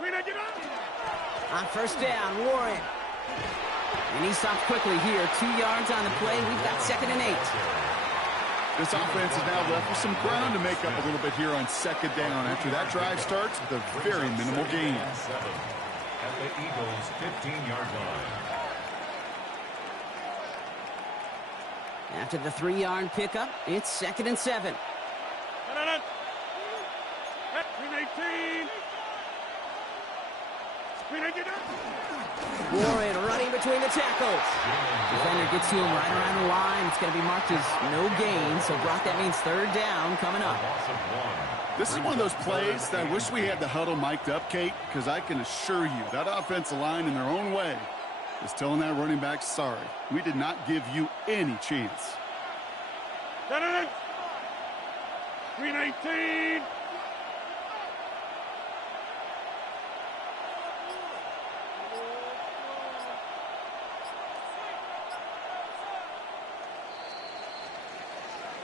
On first down, Warren. And he stops quickly here. 2 yards on the play. We've got 2nd and 8. This offense is now left with some ground to make up a little bit here on 2nd down after that drive starts with a very minimal gain. At the Eagles' 15-yard line. After the 3-yard pickup, it's 2nd and 7. Warren running between the tackles. Defender gets to him right around the line. It's going to be marked as no gain. So, Brock, that means 3rd down coming up. This is one of those plays that I wish we had the huddle mic'd up, Kate, because I can assure you that offensive line in their own way is telling that running back, sorry, we did not give you any chance. 319.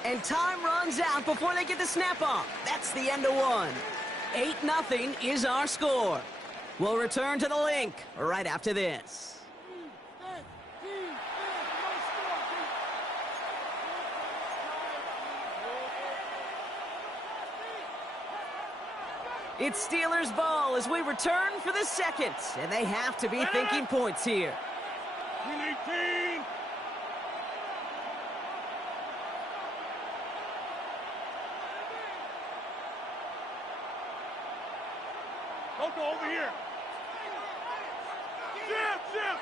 And time runs out before they get the snap off. That's the end of one. 8-0 is our score. We'll return to the link right after this. It's Steelers ball as we return for the 2nd. And they have to be thinking points here. 318. Don't go over here. Shift.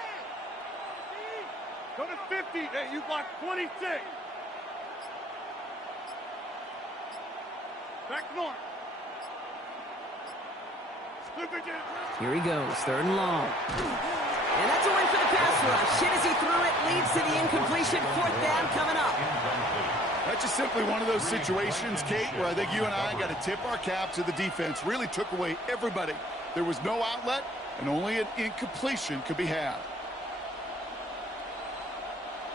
Go to 50. Hey, you got 26. Back north. Here he goes, 3rd and long. And that's a win for the pass rush. Hit as he threw it, leads to the incompletion. 4th down coming up. That's just simply one of those situations, Kate, where I think you and I got to tip our cap to the defense. Really took away everybody. There was no outlet, and only an incompletion could be had.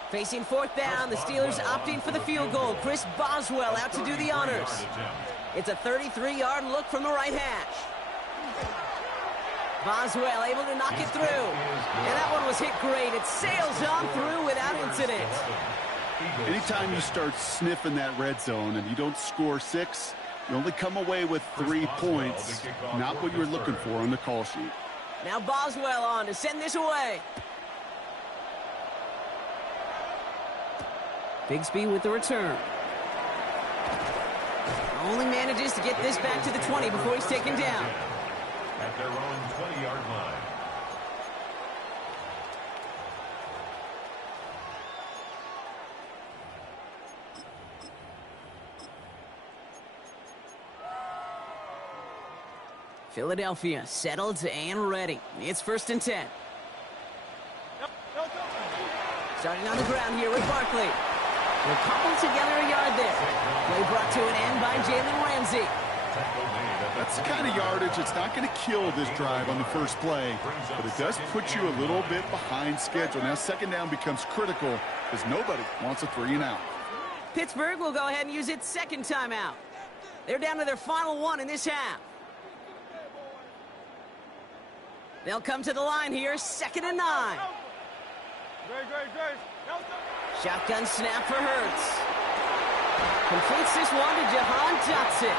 Facing 4th down, the Steelers opting for the field goal. Chris Boswell out to do the honors. It's a 33-yard look from the right hash. Boswell able to knock it through. And that one was hit great. It sails on through without incident. Anytime you start sniffing that red zone and you don't score 6, you only come away with 3 points, not what you were looking for on the call sheet. Now Boswell on to send this away. Bigsby with the return. Only manages to get this back to the 20 before he's taken down. At their own 20-yard line. Philadelphia settled and ready. It's 1st and 10. Starting on the ground here with Barkley. They're coupled together a yard there. Play brought to an end by Jalen Ramsey. That's the kind of yardage that's not going to kill this drive on the first play, but it does put you a little bit behind schedule. Now 2nd down becomes critical because nobody wants a 3 and out. Pittsburgh will go ahead and use its 2nd timeout. They're down to their final one in this half. They'll come to the line here, 2nd and 9. Shotgun snap for Hurts. Completes this one to Jahan Dotson.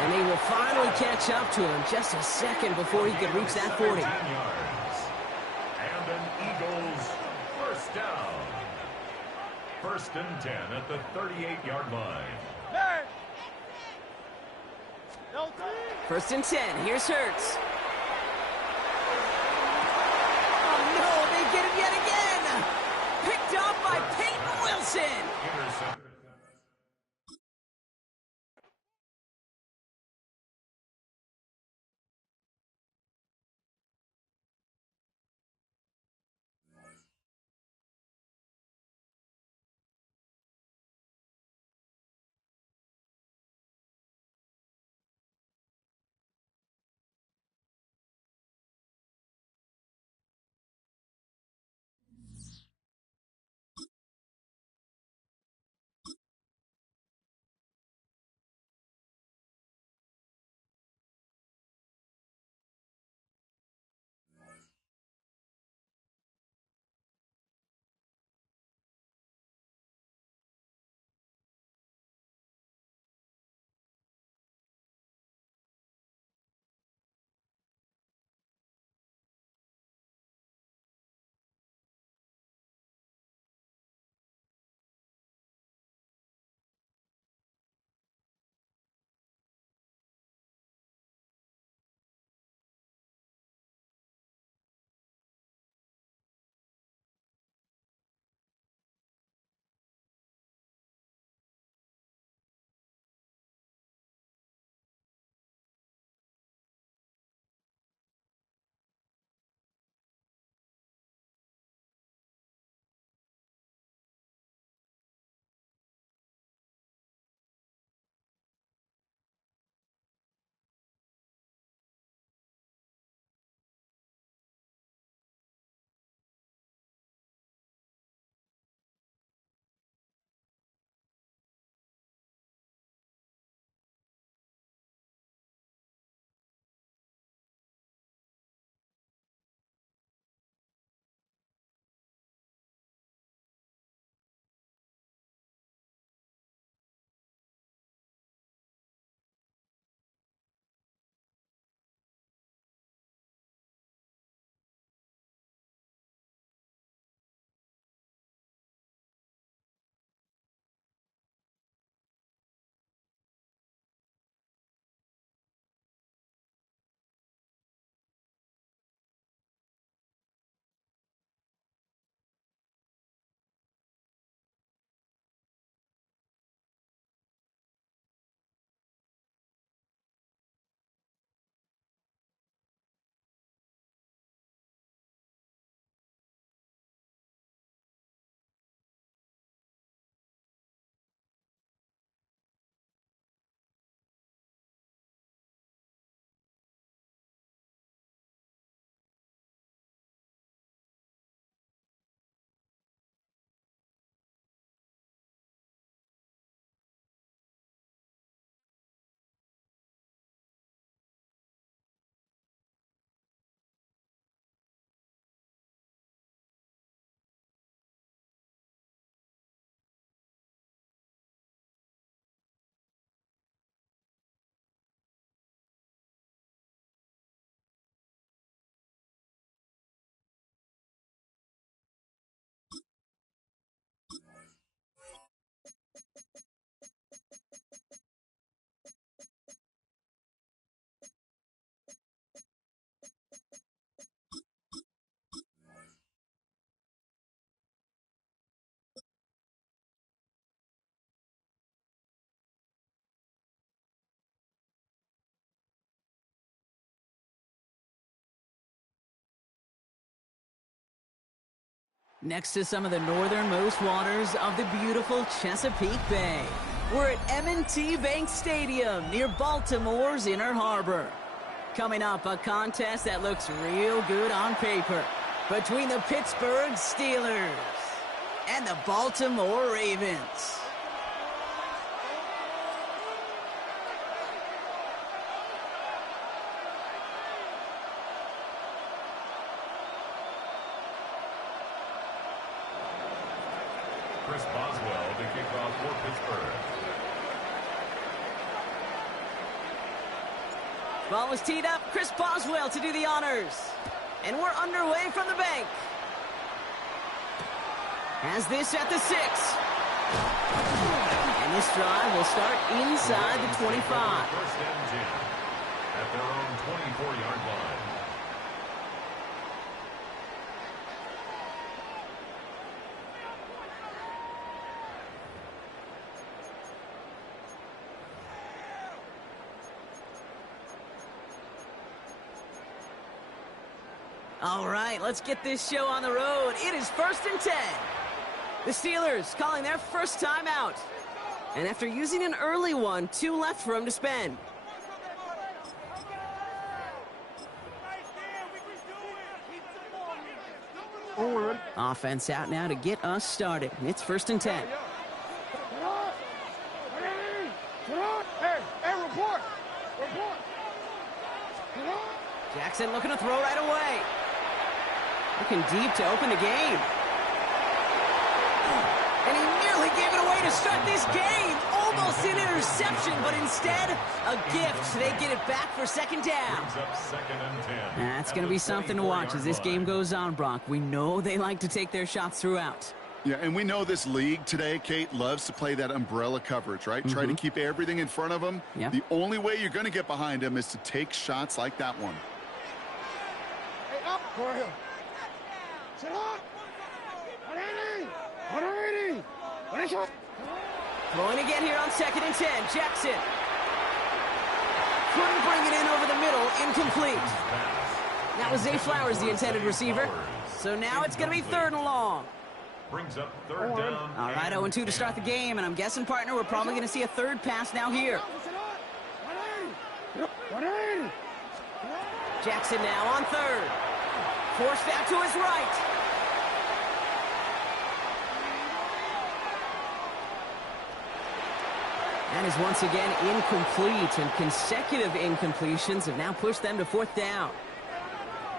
And they will finally catch up to him just a second before he could reach that 40. And an Eagles 1st down. 1st and 10 at the 38-yard line. 1st and 10. Here's Hurts. Oh, no, they get him yet again. Picked up by Peyton Wilson. Intercepted. Next to some of the northernmost waters of the beautiful Chesapeake Bay, we're at M&T Bank Stadium near Baltimore's Inner Harbor. Coming up, a contest that looks real good on paper between the Pittsburgh Steelers and the Baltimore Ravens. Chris Boswell to kick off for Pittsburgh. Ball was teed up. Chris Boswell to do the honors. And we're underway from the bank. Has this at the 6. And this drive will start inside the 25. First and 10 at their own 24-yard line. All right, let's get this show on the road. It is 1st and 10. The Steelers calling their first time out. And after using an early one, 2 left for them to spend. Offense out now to get us started. It's 1st and 10. Hey, report! Jackson looking to throw right away. Looking deep to open the game. And he nearly gave it away to start this game. Almost an interception, but instead, a gift. They get it back for 2nd down. Brings up 2nd and 10. That's going to be something to watch as this game goes on, Brock. We know they like to take their shots throughout. Yeah, and we know this league today, Kate, loves to play that umbrella coverage, right? Try to keep everything in front of them. Yeah. The only way you're going to get behind them is to take shots like that one. Hey, up! For him. Sit up! 180! 180! Throwing again here on 2nd and 10. Jackson. Couldn't bring it in over the middle. Incomplete. That was Zay Flowers, the intended receiver. So now it's going to be 3rd and long. Brings up 3rd down. All right, 0-2 to start the game, and I'm guessing, partner, we're probably going to see a 3rd pass now here. 180! Jackson now on 3rd. Forced out to his right. That is once again incomplete, and consecutive incompletions have now pushed them to 4th down.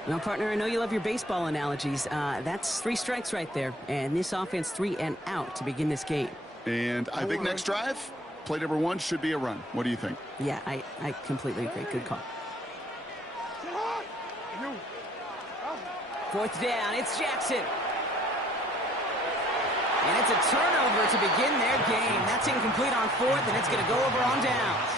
Now, partner, I know you love your baseball analogies. That's 3 strikes right there, and this offense 3 and out to begin this game. And I think next drive, play number 1 should be a run. What do you think? Yeah, I completely agree. Good call. 4th down, it's Jackson. And it's a turnover to begin their game. That's incomplete on 4th, and it's going to go over on downs.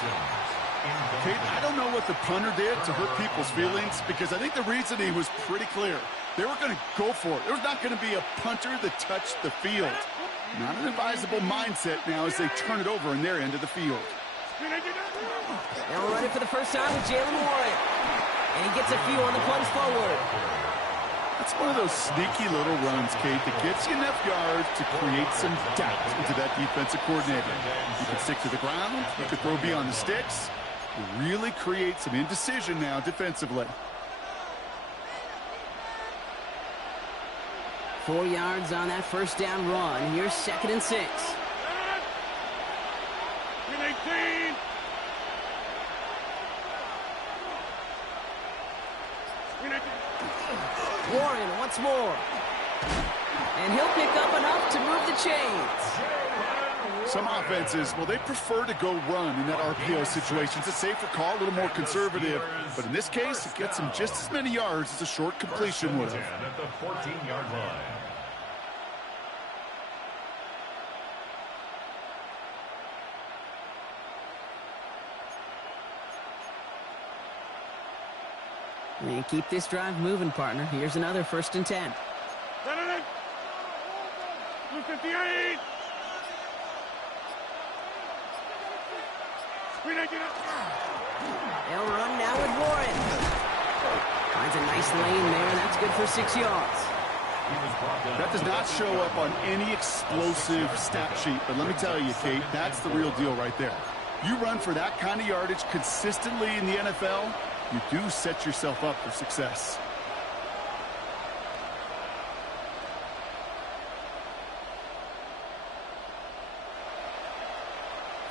Kate, I don't know what the punter did to hurt people's feelings, because I think the reasoning was pretty clear. They were going to go for it. There was not going to be a punter that touched the field. Not an advisable mindset now as they turn it over in their end of the field. Now we're running for the first time with Jalen Warren. And he gets a few on the plunge forward. That's one of those sneaky little runs, Kate, that gets you enough yards to create some doubt into that defensive coordinator. You can stick to the ground, you can throw beyond the sticks, you really create some indecision now defensively. 4 yards on that first down run. Here's 2nd and 6. 18! Warren once more. And he'll pick up enough to move the chains. Some offenses, well, they prefer to go run in that RPO situation. It's a safer call, a little more conservative. But in this case, it gets him just as many yards as a short completion would have. At the 14-yard line. And keep this drive moving, partner. Here's another 1st and 10. 258! They'll run now with Warren. Finds a nice lane there, and that's good for 6 yards. That does not show up on any explosive stat sheet, but let me tell you, Kate, that's the real deal right there. You run for that kind of yardage consistently in the NFL, you do set yourself up for success.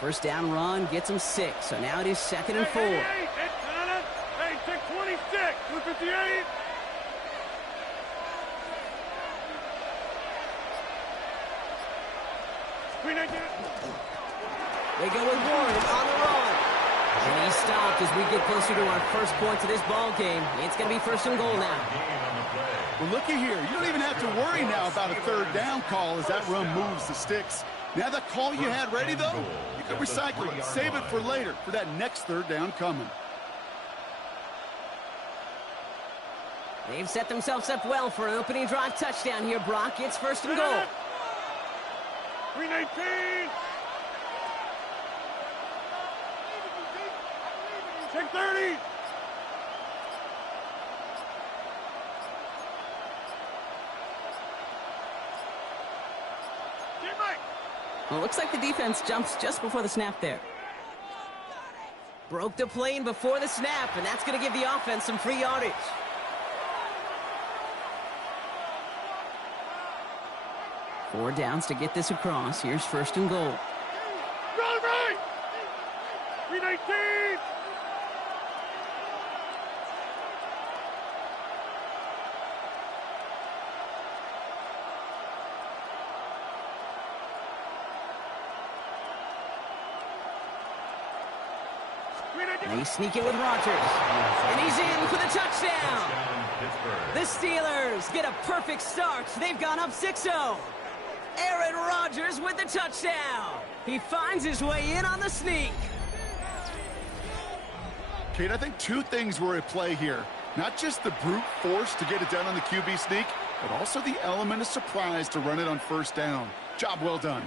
First down run gets him 6, so now it is 2nd and 4. Hey, take 26, 158. They go with Warren on the run. And he's stopped as we get closer to our first points of this ball game. It's going to be 1st and goal now. Well, looky here. You don't even have to worry now about a 3rd down call as that run moves the sticks. Now that call you had ready, though, you can recycle it. Save it for later for that next 3rd down coming. They've set themselves up well for an opening drive touchdown here, Brock. It's 1st and goal. 319. Take 30. Well, it looks like the defense jumps just before the snap there. Broke the plane before the snap, and that's going to give the offense some free yardage. Four downs to get this across. Here's 1st and goal. Run right. 319. They sneak it with Rodgers. And he's in for the touchdown. The Steelers get a perfect start. They've gone up 6-0. Aaron Rodgers with the touchdown. He finds his way in on the sneak. Kate, I think 2 things were at play here. Not just the brute force to get it done on the QB sneak, but also the element of surprise to run it on 1st down. Job well done.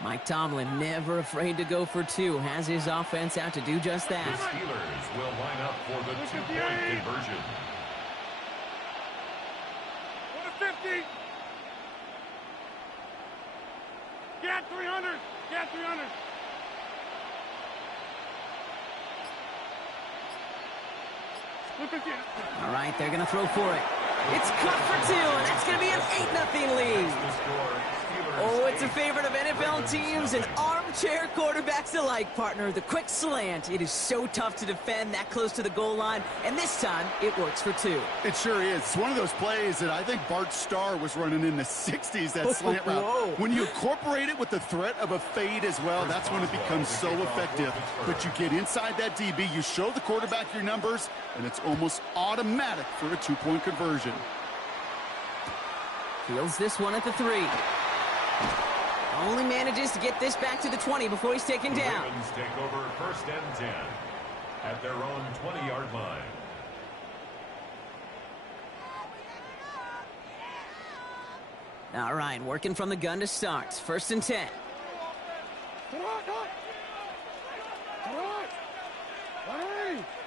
Mike Tomlin never afraid to go for 2. Has his offense out to do just that. The Steelers will line up for the 2-point conversion. 150. Get 300. Get 300. All right, they're going to throw for it. It's cut for 2, and that's going to be an 8-0 lead. Oh, it's a favorite of NFL teams and armchair quarterbacks alike, partner. The quick slant. It is so tough to defend that close to the goal line, and this time it works for 2. It sure is. It's one of those plays that I think Bart Starr was running in the 60s, that slant route. Whoa. When you incorporate it with the threat of a fade as well, that's when it becomes so effective. But you get inside that DB, you show the quarterback your numbers, and it's almost automatic for a 2-point conversion. Fields this one at the 3. Only manages to get this back to the 20 before he's taken down. Ravens take over 1st and 10 at their own 20-yard line. All right, working from the gun to start. 1st and 10.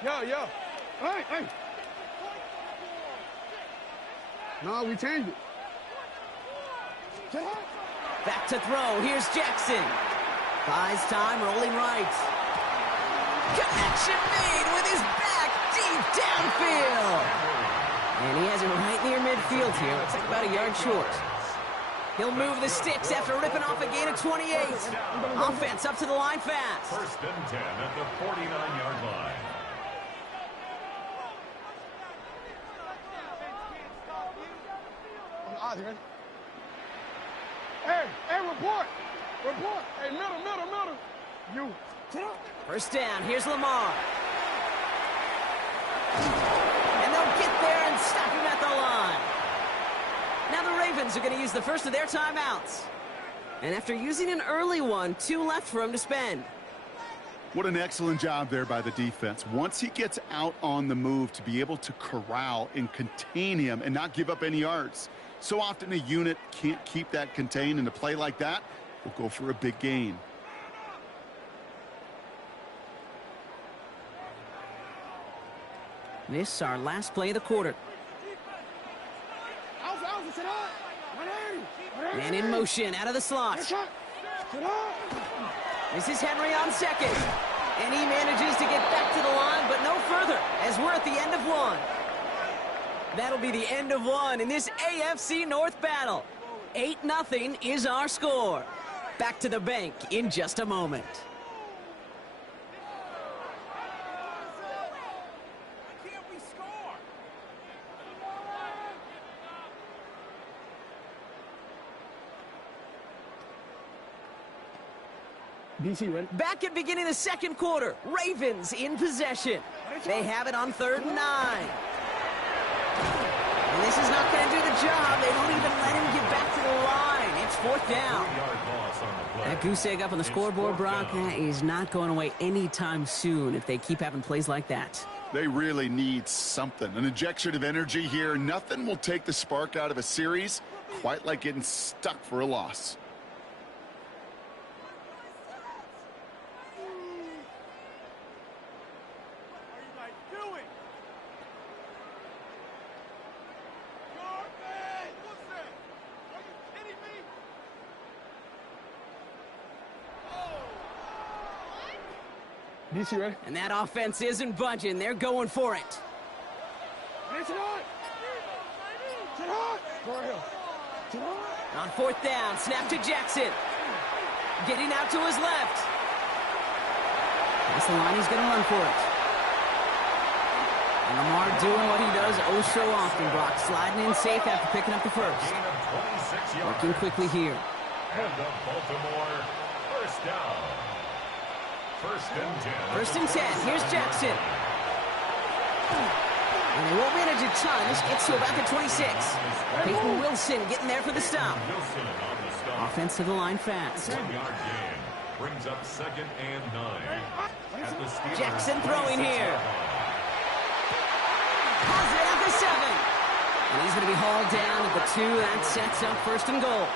Yeah. Hey. No, we changed it. Back to throw. Here's Jackson. Buys time, rolling right. Connection made with his back deep downfield. And he has it right near midfield here. Looks like about a yard short. He'll move the sticks after ripping off a gain of 28. Offense up to the line fast. 1st and 10 at the 49-yard line. Hey, report. Hey, middle. You. 1st down. Here's Lamar. And they'll get there and stop him at the line. Now the Ravens are going to use the first of their timeouts. And after using an early one, 2 left for him to spend. What an excellent job there by the defense. Once he gets out on the move, to be able to corral and contain him and not give up any yards. So often a unit can't keep that contained, and a play like that will go for a big gain. This our last play of the quarter. Man in motion, out of the slot. This is Henry on second. And he manages to get back to the line, but no further, as we're at the end of one. That'll be the end of one in this AFC North battle. 8-0 is our score. Back to the bank in just a moment. DC ready? Back at beginning of the second quarter. Ravens in possession. They have it on 3rd and 9. And this is not going to do the job. They don't even let him get back to the line. It's 4th down. That goose egg up on the scoreboard, Brock, that is not going away anytime soon if they keep having plays like that. They really need something. An injection of energy here. Nothing will take the spark out of a series quite like getting stuck for a loss. DC ready? And that offense isn't budging. They're going for it. On 4th down, snap to Jackson. Getting out to his left. That's the line, he's going to run for it. And Lamar doing what he does oh so often, Brock. Sliding in safe after picking up the first. Working quickly here. And the Baltimore first down. 1st and 10. 1st and 10. Here's Jackson. And they won't manage a ton. This gets to about the 26. Peyton Wilson getting there for the stop. Wilson on the stop. Offense to the line fast. 1-yard gain. Brings up 2nd and 9. At the Steelers' Jackson throwing here. Has it at the 7. And he's going to be hauled down at the 2. That sets up 1st and goal.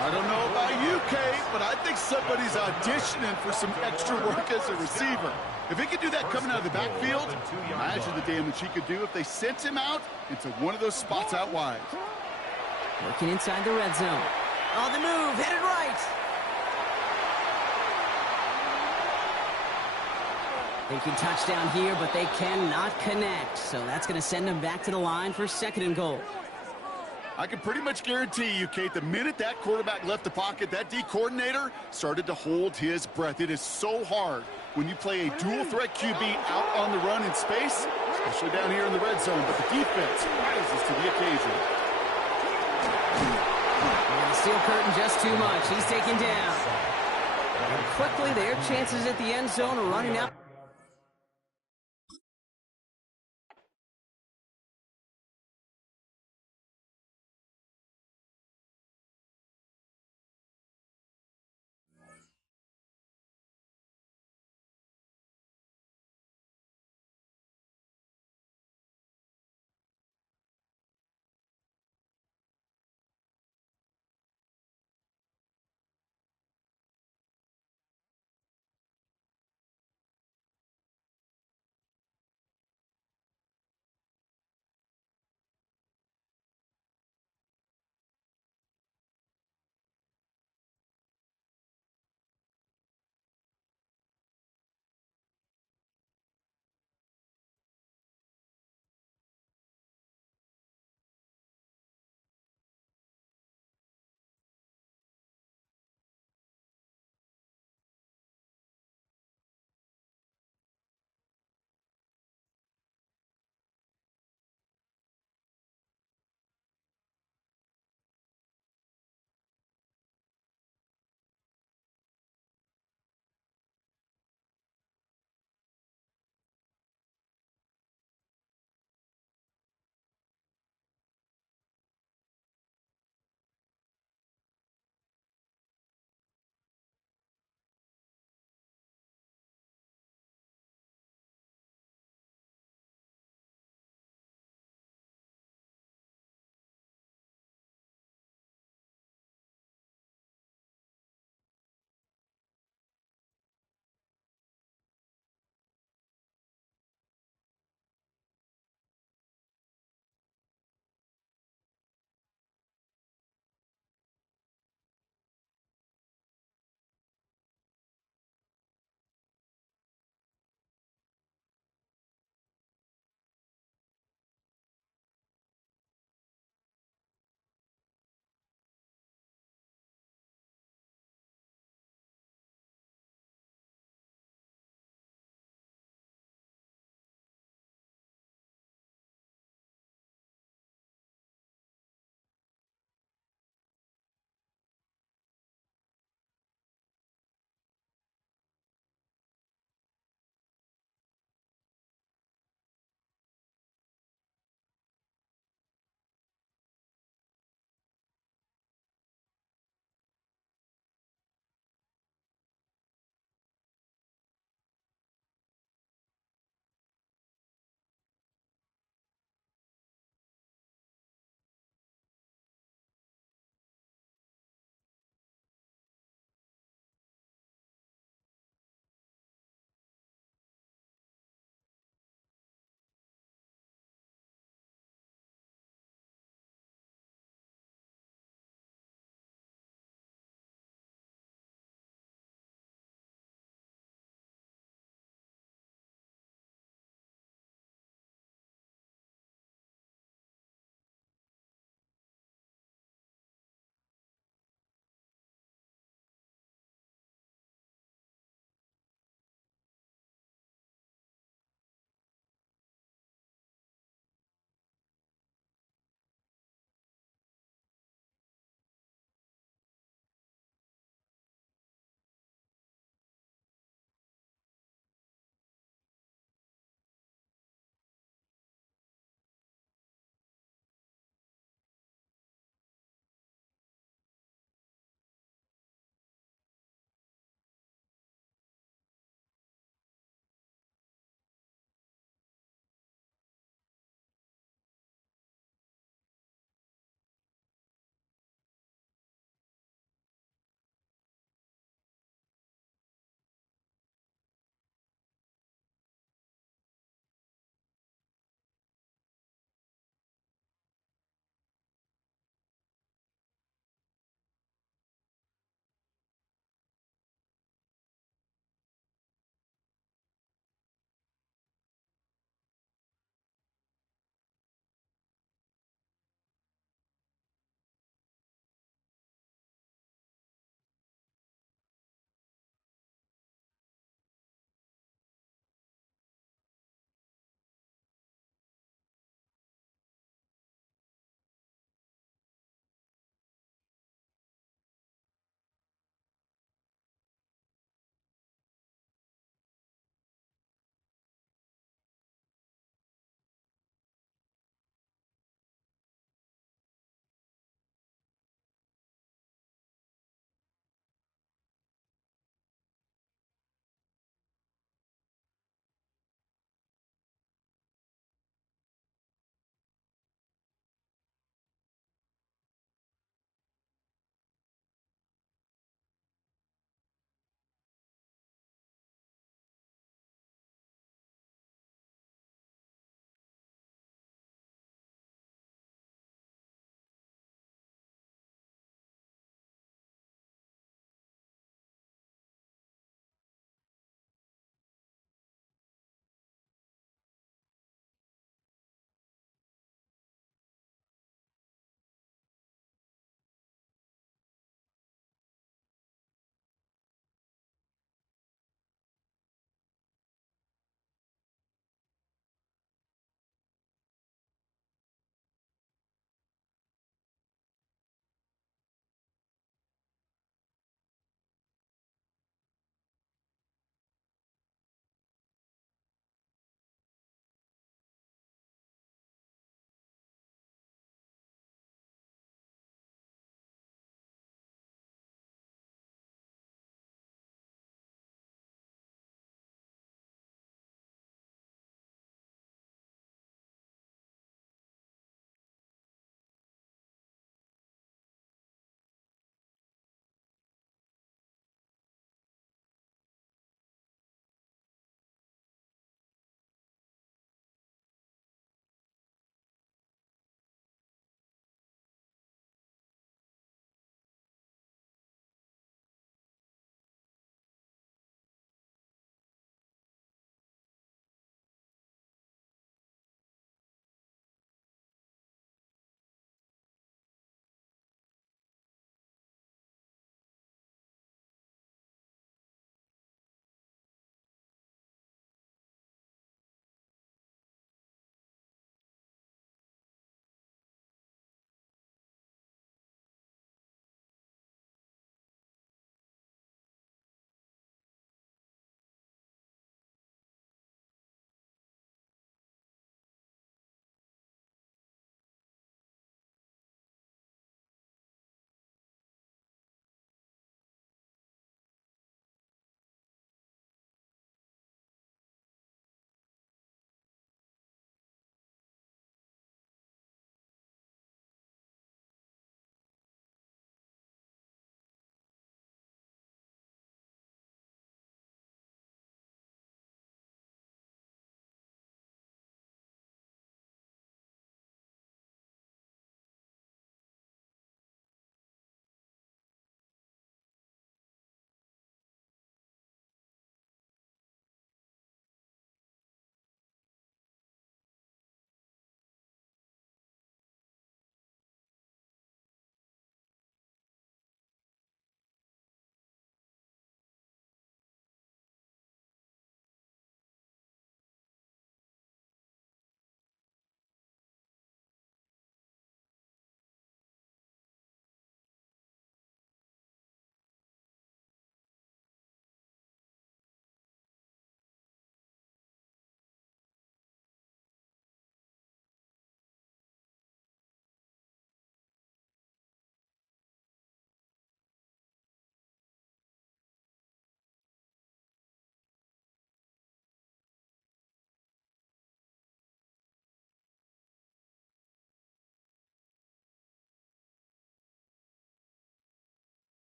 I don't know about you, Kate, but I think somebody's auditioning for some extra work as a receiver. If he could do that coming out of the backfield, imagine the damage he could do if they sent him out into one of those spots out wide. Working inside the red zone. On the move, headed right. They can touchdown here, but they cannot connect. So that's going to send them back to the line for 2nd and goal. I can pretty much guarantee you, Kate, the minute that quarterback left the pocket, that D coordinator started to hold his breath. It is so hard when you play a dual-threat QB out on the run in space, especially down here in the red zone, but the defense rises to the occasion. And the steel curtain just too much. He's taken down. And quickly, their chances at the end zone are running out.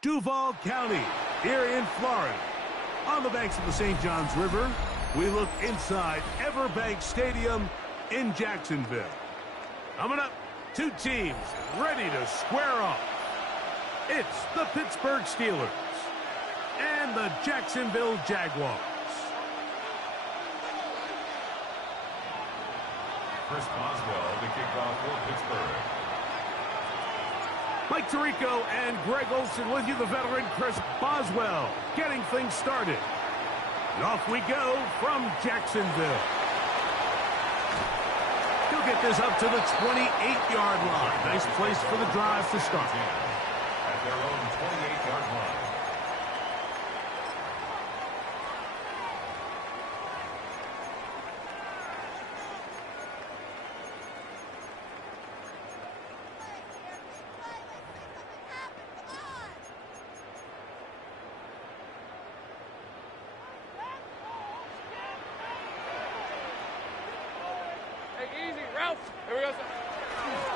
Duval County, here in Florida. On the banks of the St. Johns River, we look inside Everbank Stadium in Jacksonville. Coming up, two teams ready to square off. It's the Pittsburgh Steelers and the Jacksonville Jaguars. Chris Boswell to kick off for Pittsburgh. Mike Tirico and Greg Olson with you, the veteran Chris Boswell, getting things started. And off we go from Jacksonville. He'll get this up to the 28-yard line. Nice place for the drive to start. At their own 28-yard line.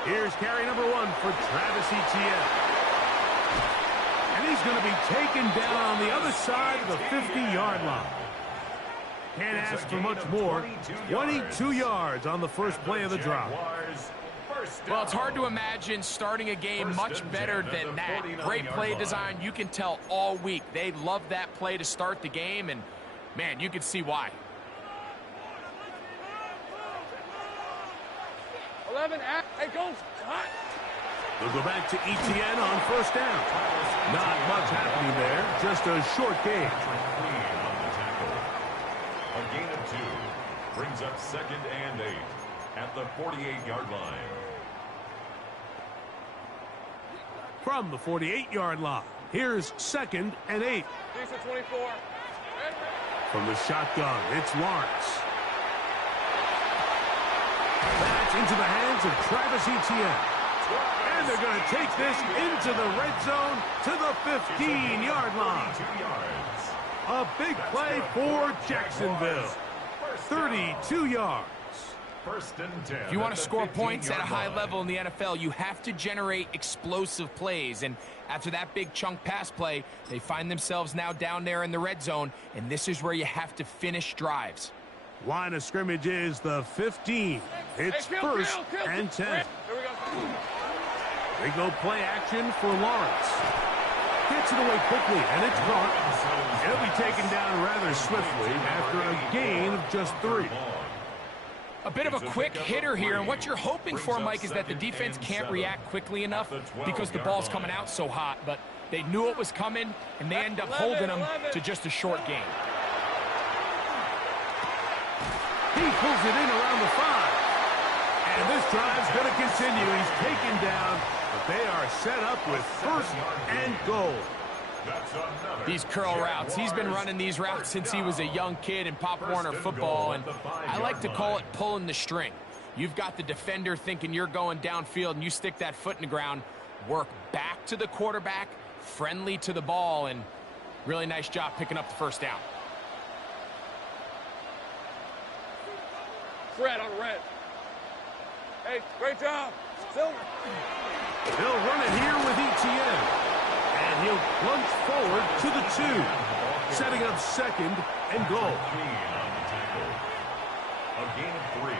Here's carry number 1 for Travis Etienne. And he's going to be taken down on the other side of the 50-yard line. Can't ask for much more. 22 yards on the first play of the drive. Well, it's hard to imagine starting a game much better than that. Great play design. You can tell all week. They love that play to start the game, and, man, you can see why. 11, hey, go. Hot. They'll go back to Etienne on first down. Not much happening there, just a short game. A gain of 2 brings up 2nd and 8 at the 48-yard line. From the 48-yard line, here's 2nd and 8. 24. From the shotgun, it's Lawrence. That's into the hands of Travis Etienne. And they're going to take this into the red zone to the 15-yard line. A big play for Jacksonville. 32 yards. First and 10. If you want to score points at a high level in the NFL, you have to generate explosive plays. And after that big chunk pass play, they find themselves now down there in the red zone, and this is where you have to finish drives. Line of scrimmage is the 15. It's first and 10. Here we go. They go play action for Lawrence. Gets it away quickly, and it's caught. He'll be taken down rather swiftly after a gain of just 3. A bit of a quick hitter here, and what you're hoping for, Mike, is that the defense can't react quickly enough because the ball's coming out so hot, but they knew it was coming, and they end up holding them to just a short gain. He pulls it in around the 5. And this drive's going to continue. He's taken down, but they are set up with first and goal. These curl routes. He's been running these routes since he was a young kid in Pop Warner football, and I like to call it pulling the string. You've got the defender thinking you're going downfield, and you stick that foot in the ground, work back to the quarterback, friendly to the ball, and really nice job picking up the first down. Fred on red. Hey, great job. Silver. They'll run it here with Etienne. And he'll plunge forward to the 2. Setting up 2nd and goal. A gain of 3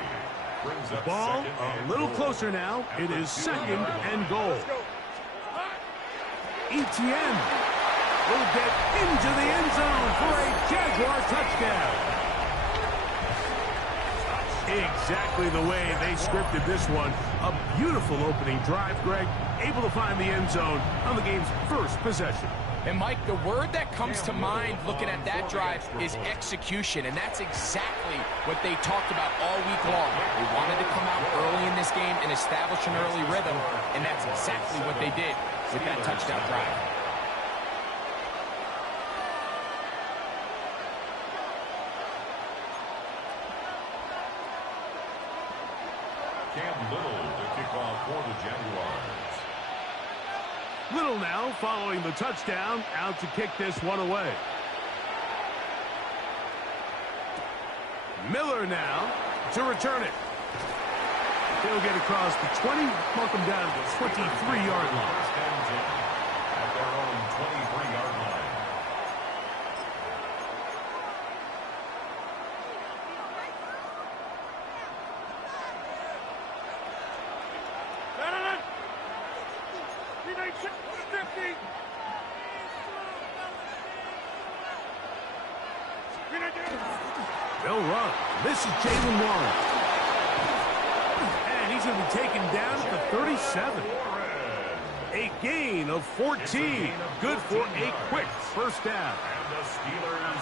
brings up Ball 2nd a little closer now. It is 2nd and goal. Etienne will get into the end zone for a Jaguar touchdown. Exactly the way they scripted this one. A beautiful opening drive, Greg. Able to find the end zone on the game's first possession. And, Mike, the word that comes to mind looking at that drive is execution, and that's exactly what they talked about all week long. They wanted to come out early in this game and establish an early rhythm, and that's exactly what they did with that touchdown drive. Cam Little to kick off for the Jaguars. Little now following the touchdown, out to kick this one away. Miller now to return it. He'll get across the 20, mark him down to the 23-yard line. At their own They'll run. This is Jalen Warren. And he's going to be taken down at the 37. A gain of 14. Good for a quick first down.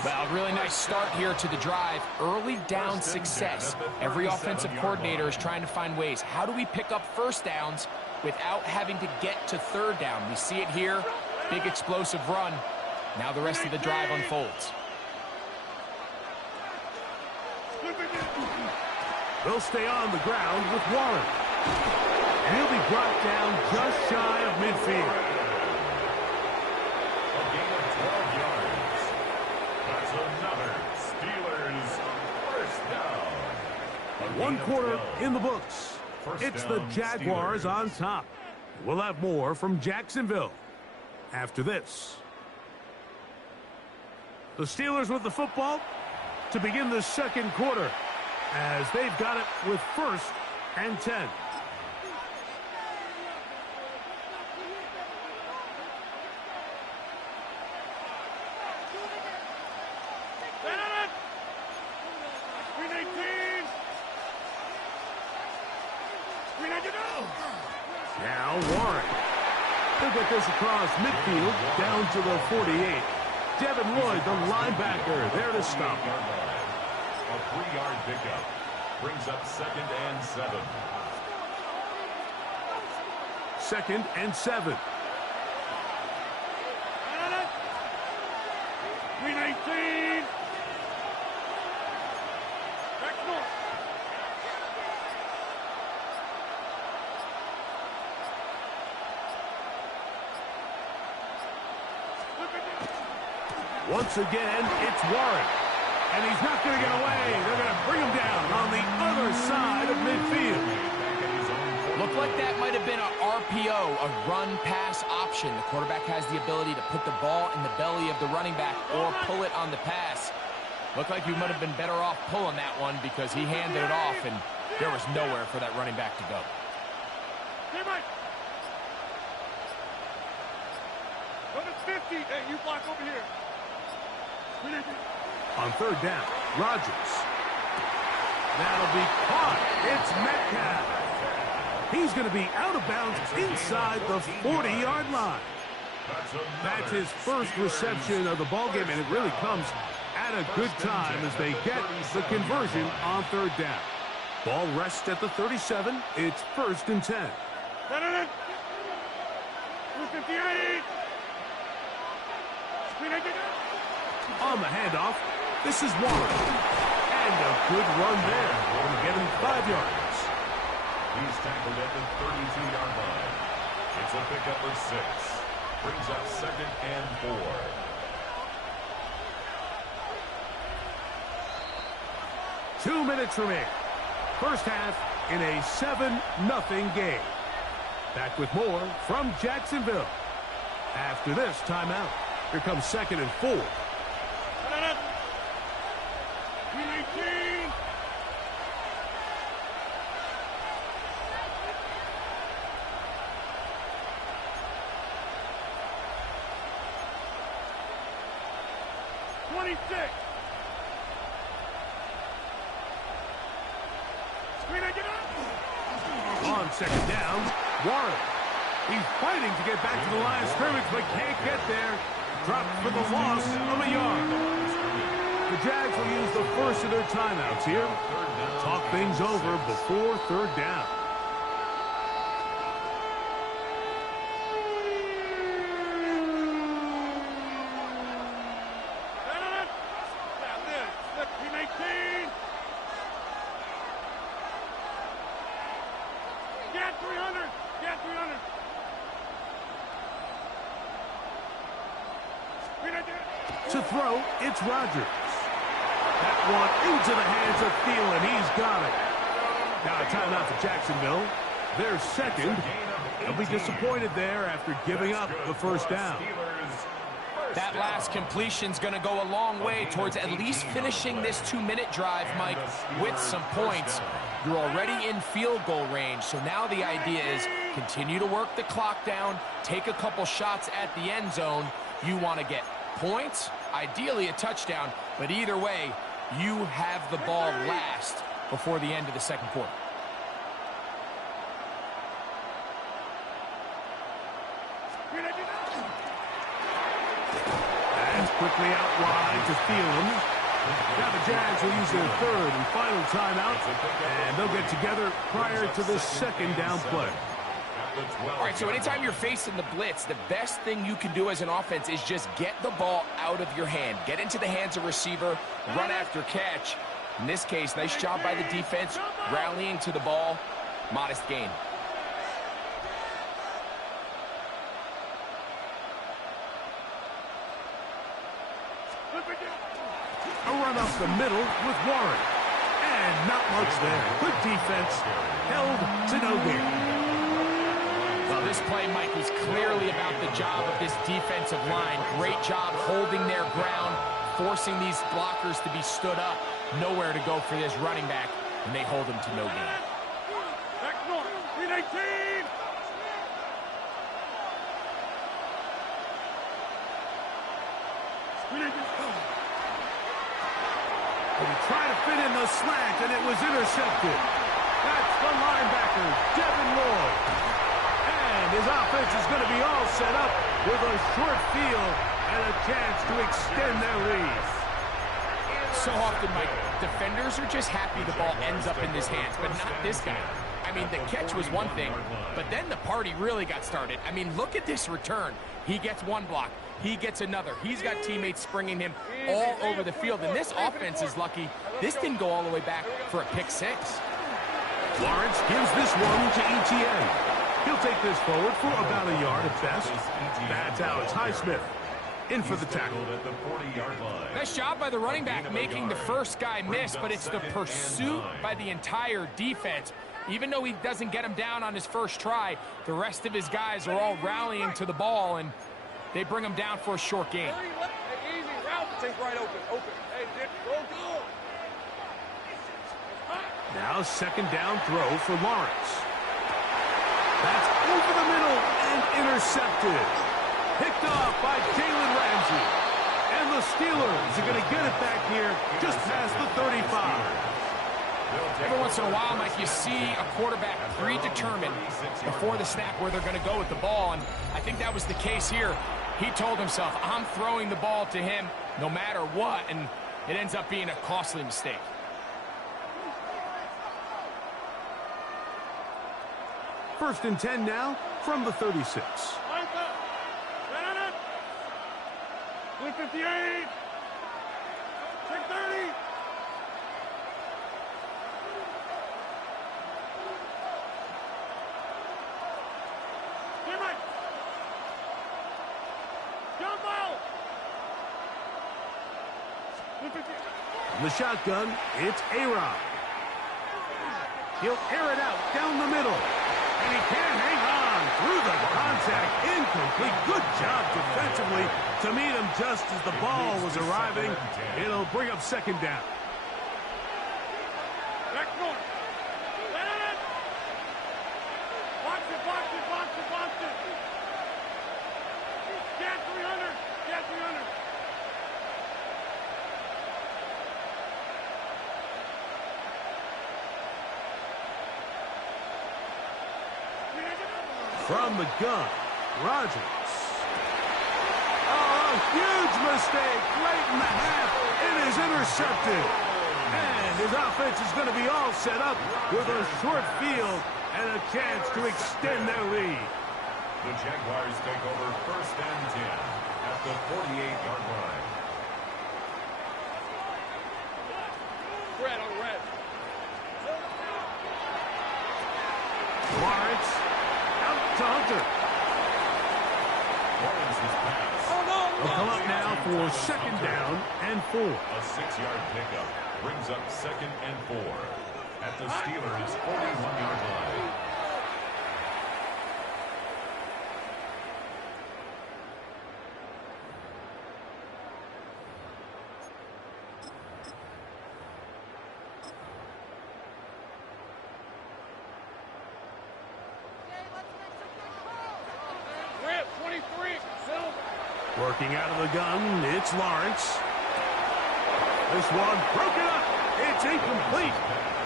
Well, really nice start here to the drive. Early down success. Every offensive coordinator is trying to find ways. How do we pick up first downs without having to get to third down? We see it here. Big explosive run. Now the rest of the drive unfolds. They'll stay on the ground with Warren. And he'll be brought down just shy of midfield. A gain of 12 yards. That's another Steelers first down. One quarter in the books. It's the Jaguars on top. We'll have more from Jacksonville after this. The Steelers with the football to begin the second quarter, as they've got it with 1st and 10. Now Warren. He'll get this across midfield down to the 48. Devin Lloyd, the linebacker, there to stop. A 3-yard pickup brings up 2nd and 7. 2nd and 7. 319. Once again, it's Warren. And he's not going to get away. They're going to bring him down on the other side of midfield. Looked like that might have been a RPO, a run-pass option. The quarterback has the ability to put the ball in the belly of the running back or pull it on the pass. Looked like you might have been better off pulling that one because he handed it off, and there was nowhere for that running back to go. Go to 50. Hey, you block over here. On 3rd down, Rodgers. That'll be caught. It's Metcalf. He's going to be out of bounds inside the 40-yard line. That's his first reception of the ballgame, and it really comes at a good time as they get the conversion on 3rd down. Ball rests at the 37. It's 1st and 10. 258. On the handoff, this is Warren. And a good run there. Going to get him 5 yards. He's tackled at the 32-yard line. It's a pickup of 6. Brings up 2nd and 4. Two minutes remaining. First half in a 7-0 game. Back with more from Jacksonville. After this timeout, here comes 2nd and 4. 319. On 2nd down, Warren. He's fighting to get back to the line of scrimmage, but can't get there. Dropped for the loss of a yard. The Jags will use the first of their timeouts here. Talk things over before 3rd down. Get 300. Get 300. To throw, it's Rodgers. That one into the hands of Thielen. He's got it. Now a timeout for Jacksonville. Their 2nd. They'll be disappointed there after giving up the first down. That last completion's going to go a long way towards at least finishing this 2-minute drive, Mike, with some points. You're already in field goal range, so now the idea is continue to work the clock down, take a couple shots at the end zone. You want to get points, ideally a touchdown, but either way, you have the ball last before the end of the second quarter. That's quickly out wide to Thielen. Now the Jags will use their third and final timeout, and they'll get together prior to the second down play. All right, so anytime you're facing the blitz, the best thing you can do as an offense is just get the ball out of your hand. Get into the hands of receiver, run after catch. In this case, nice job by the defense, rallying to the ball, modest gain. A run up the middle with Warren. And not much there. Good defense. Held to no gain. Well, this play, Mike, was clearly about the job of this defensive line. Great job holding their ground, forcing these blockers to be stood up. Nowhere to go for this running back, and they hold him to no gain. Back north, 319. But he tried to fit in the slant, and it was intercepted. That's the linebacker, Devin Lloyd. And his offense is going to be all set up with a short field and a chance to extend their lead. So often, Mike, defenders are just happy the ball ends up in his hands, but not this guy. I mean, the catch was one thing, but then the party really got started. I mean, look at this return. He gets one block. He gets another. He's got teammates springing him all over the field, and this offense is lucky. This didn't go all the way back for a pick six. Lawrence gives this one to ETN. He'll take this forward for about a yard at best. That's Alex Highsmith in for the tackle. At the 40-yard line. Nice job by the running back making the first guy miss, but it's the pursuit by the entire defense. Even though he doesn't get him down on his first try, the rest of his guys are all rallying to the ball, and they bring him down for a short gain. Hey, easy, route. Take right open. Hey, Dick, go. Now second down throw for Lawrence. That's over the middle and intercepted. Picked off by Jalen Ramsey. And the Steelers are going to get it back here just past the 35. Every once in a while, Mike, you see a quarterback predetermined before the snap where they're going to go with the ball, and I think that was the case here. He told himself, I'm throwing the ball to him no matter what, and it ends up being a costly mistake. First and 10 now from the 36. 158. Check 30. In the shotgun, it's A-Rod. He'll air it out down the middle. And he can't hang on through the contact. Incomplete. Good job defensively to meet him just as the ball was arriving. It'll bring up second down. Back north. Watch it. Get 300. From the gun, Rodgers. Oh, huge mistake late in the half. It is intercepted. And his offense is going to be all set up with a short field and a chance to extend their lead. The Jaguars take over first and 10 at the 48-yard line. Red on red. Lawrence out to Hunter. Lawrence's pass. They'll come up now for second down and 4. A 6-yard pickup brings up second and 4 at the Steelers' 41-yard line. Working out of the gun, it's Lawrence. This one broken up. It's incomplete.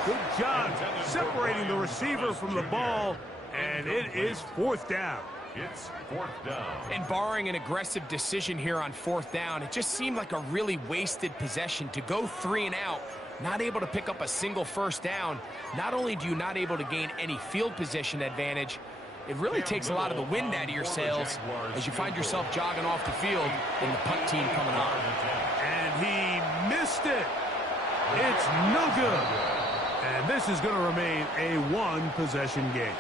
Good job separating the receiver from the ball, and it is 4th down. It's 4th down. And barring an aggressive decision here on 4th down, it just seemed like a really wasted possession to go 3 and out, not able to pick up a single 1st down. Not only do you not able to gain any field position advantage, it really takes a lot of the wind out of your sails as you find yourself jogging off the field and the punt team coming on. And he missed it. It's no good. And this is going to remain a 1-possession game.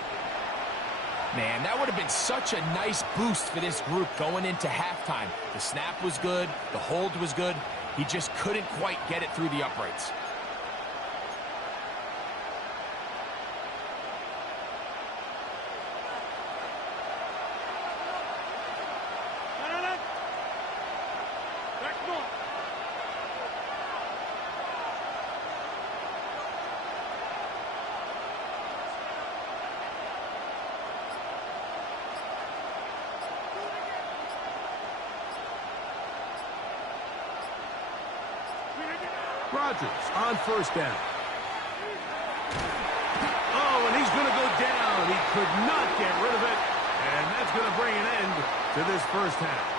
Man, that would have been such a nice boost for this group going into halftime. The snap was good. The hold was good. He just couldn't quite get it through the uprights. Rodgers on 1st down. Oh, and he's going to go down. He could not get rid of it. And that's going to bring an end to this 1st half.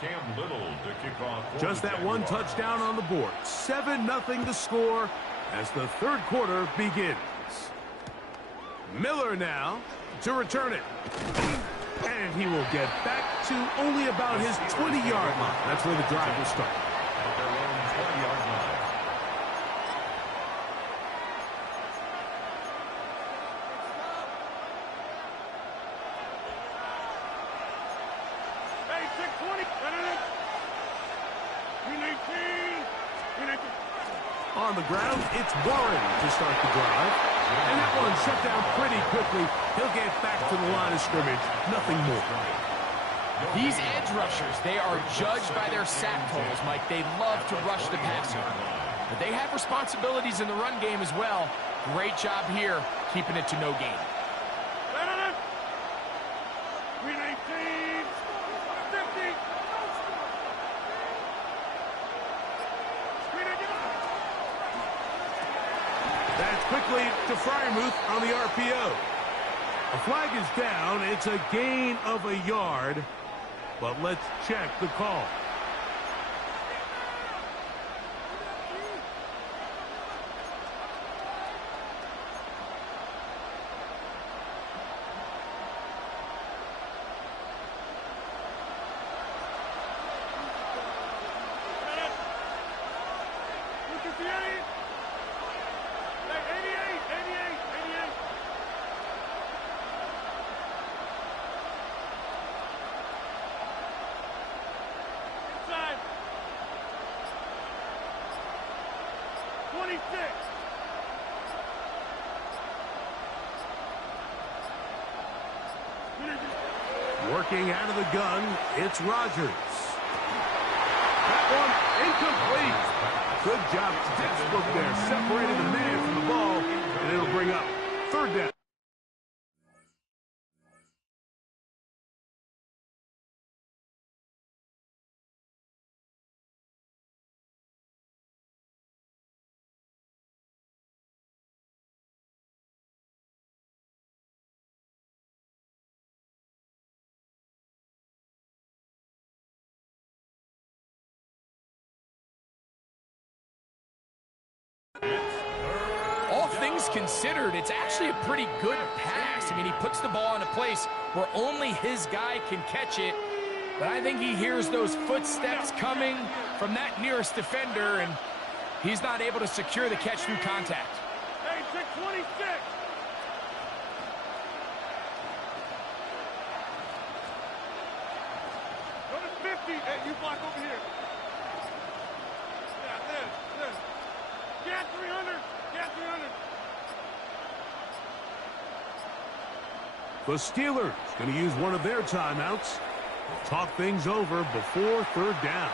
Cam Little to kick off. Just that one touchdown on the board. 7-0 the score as the 3rd quarter begins. Miller now to return it. And he will get back to only about his 20-yard line. That's where the drive will start. At their own 20-yard line. On the ground, it's Warren to start the drive. And that one shut down pretty quickly. He'll get back to the line of scrimmage. Nothing more. These edge rushers, they are judged by their sack totals, Mike. They love to rush the passer. But they have responsibilities in the run game as well. Great job here, keeping it to no gain. That's quickly to Fryermuth on the RPO. A flag is down. It's a gain of a yard. But let's check the call. Working out of the gun, it's Rodgers. That one incomplete. Good job, textbook there, separating the man from the ball, and it'll bring up 3rd down. All things considered, it's actually a pretty good pass. I mean, he puts the ball in a place where only his guy can catch it. But I think he hears those footsteps coming from that nearest defender, and he's not able to secure the catch through contact. Hey, 626. Go to 50. Hey, you block over here. Get 300. Get 300. The Steelers going to use one of their timeouts to talk things over before third down.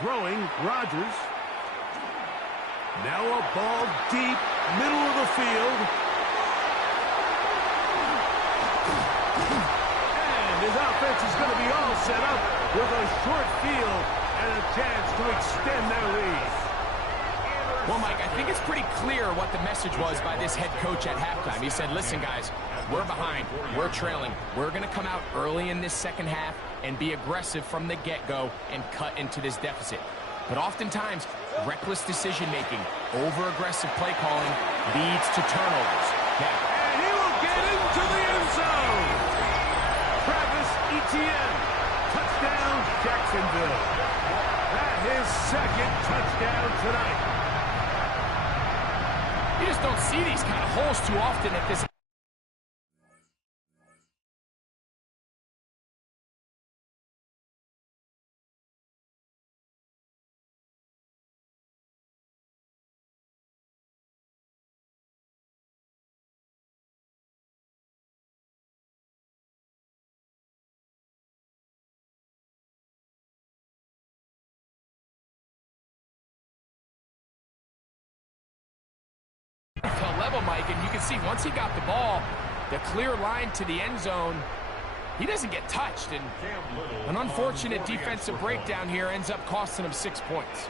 Throwing, Rodgers. Now a ball deep, middle of the field. And his offense is going to be all set up with a short field and a chance to extend their lead. Well, Mike, I think it's pretty clear what the message was by this head coach at halftime. He said, listen, guys, we're behind. We're trailing. We're going to come out early in this second half and be aggressive from the get-go and cut into this deficit. But oftentimes, reckless decision-making, over-aggressive play calling leads to turnovers. Now, and he will get into the end zone. Travis Etienne, touchdown, Jacksonville. That his second touchdown tonight. You just don't see these kind of holes too often at this. Level, Mike, and you can see once he got the ball, the clear line to the end zone, he doesn't get touched, and an unfortunate defensive breakdown here ends up costing him 6 points.